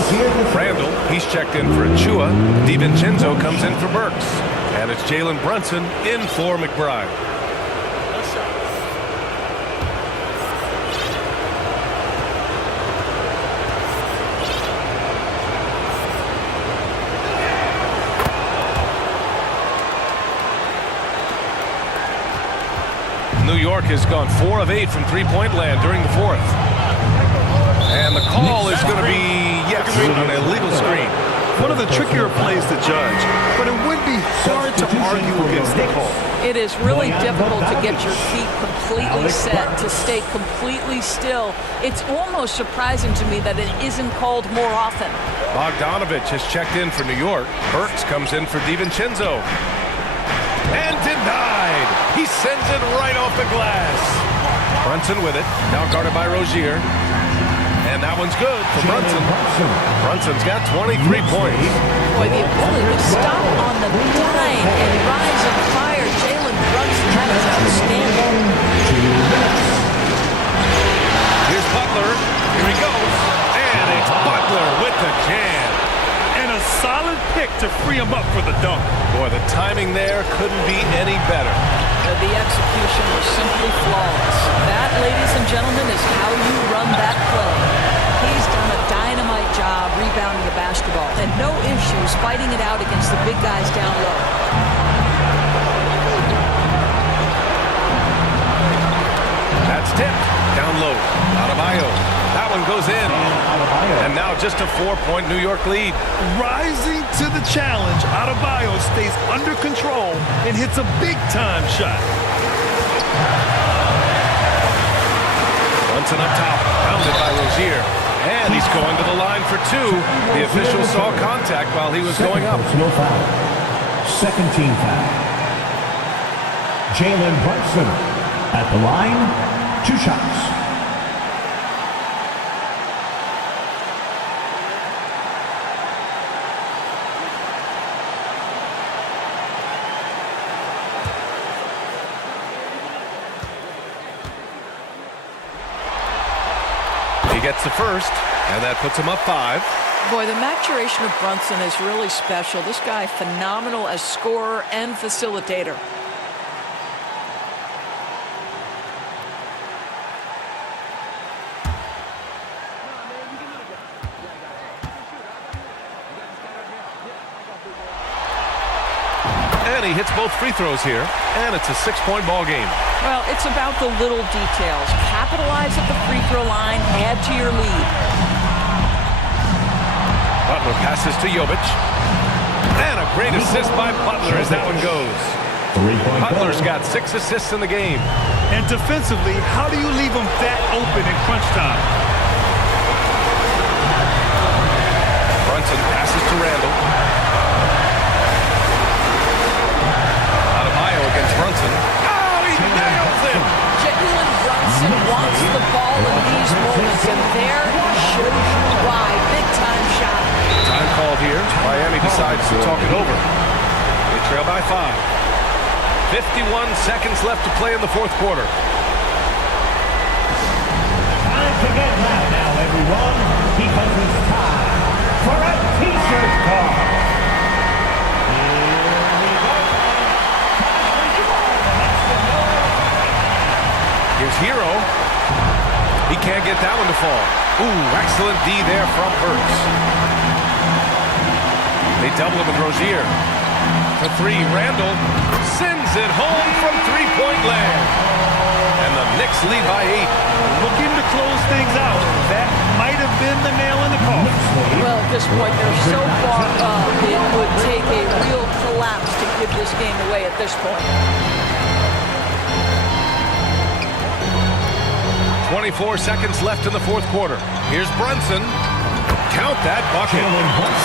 Randall, he's checked in for Achua. DiVincenzo comes in for Burks. And it's Jalen Brunson in for McBride. New York has gone 4 of 8 from three-point land during the fourth. And the call is going to be, yes, an illegal screen. One of the trickier plays to judge, but it would be hard to argue against the call. It is really difficult to get your feet completely set, to stay completely still. It's almost surprising to me that it isn't called more often. Bogdanovich has checked in for New York. Burks comes in for DiVincenzo. And denied. He sends it right off the glass. Brunson with it. Now guarded by Rozier. And that one's good for Brunson. Brunson's got 23 points. Boy, the ability to stop on the dime and rise and fire. Jalen Brunson, that is outstanding. Here's Butler. Here he goes. And it's Butler with the jam. And a solid pick to free him up for the dunk. Boy, the timing there couldn't be any better. The execution was simply flawless. That, ladies and gentlemen, is how you run that play. He's done a dynamite job rebounding the basketball, and no issues fighting it out against the big guys down low. That's tipped. Down low. Adebayo. That one goes in. And now just a 4-point New York lead. Rising to the challenge, Adebayo stays under control and hits a big-time shot. Brunson up top. Pounded by Rozier. And he's going to the line for two. The official saw contact while he was going up. No foul. Second team foul. Jalen Brunson at the line. 2 shots. He gets the first, and that puts him up 5. Boy, the maturation of Brunson is really special. This guy, phenomenal as scorer and facilitator. And he hits both free throws here, and it's a 6-point ball game. Well, it's about the little details. Capitalize at the free throw line, add to your lead. Butler passes to Jovic. And a great assist by Butler as that one goes. Butler's got 6 assists in the game. And defensively, how do you leave him that open in crunch time? Brunson passes to Randall. Adebayo against Brunson. Oh, he nails it! Jalen Brunson wants the ball in these moments, and there he shows you why. Big-time shot. Time called here. Miami decides to talk it over. They trail by 5. 51 seconds left to play in the fourth quarter. Time to get loud now, everyone, because it's time for a t-shirt call. Here's Hero. He can't get that one to fall. Ooh, excellent D there from Burks. They double him with Rozier. For 3, Randall sends it home from three-point land. And the Knicks lead by 8. Looking to close things out. That might have been the nail in the coffin. Well, at this point, they're so far up, it would take a real collapse to give this game away at this point. 24 seconds left in the fourth quarter. Here's Brunson. Count that bucket.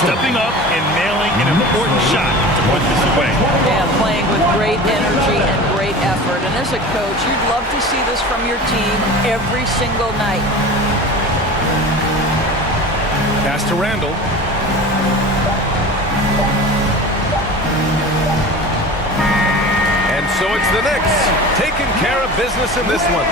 Stepping up and nailing an important shot to put this away. Yeah, playing with great energy and great effort. And as a coach, you'd love to see this from your team every single night. Pass to Randall. And so it's the Knicks taking care of business in this one.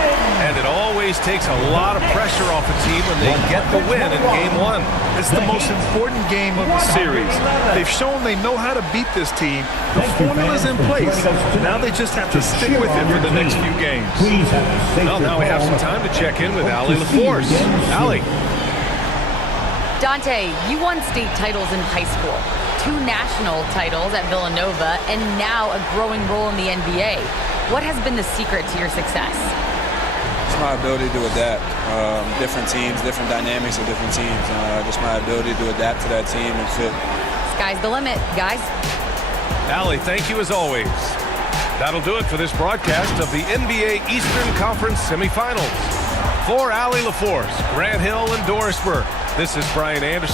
And it always takes a lot of pressure off a team when they get the win in Game 1. It's the most important game of the series. They've shown they know how to beat this team. The formula's in place. Now they just have to stick with it for the next few games. Well, now we have some time to check in with Allie LaForce. Allie. Dante, you won state titles in high school, 2 national titles at Villanova, and now a growing role in the NBA. What has been the secret to your success? It's my ability to adapt. Different teams, different dynamics of different teams. Just my ability to adapt to that team and fit. Sky's the limit, guys. Allie, thank you as always. That'll do it for this broadcast of the NBA Eastern Conference Semifinals. For Allie LaForce, Grant Hill, and Dorisburg, this is Brian Anderson.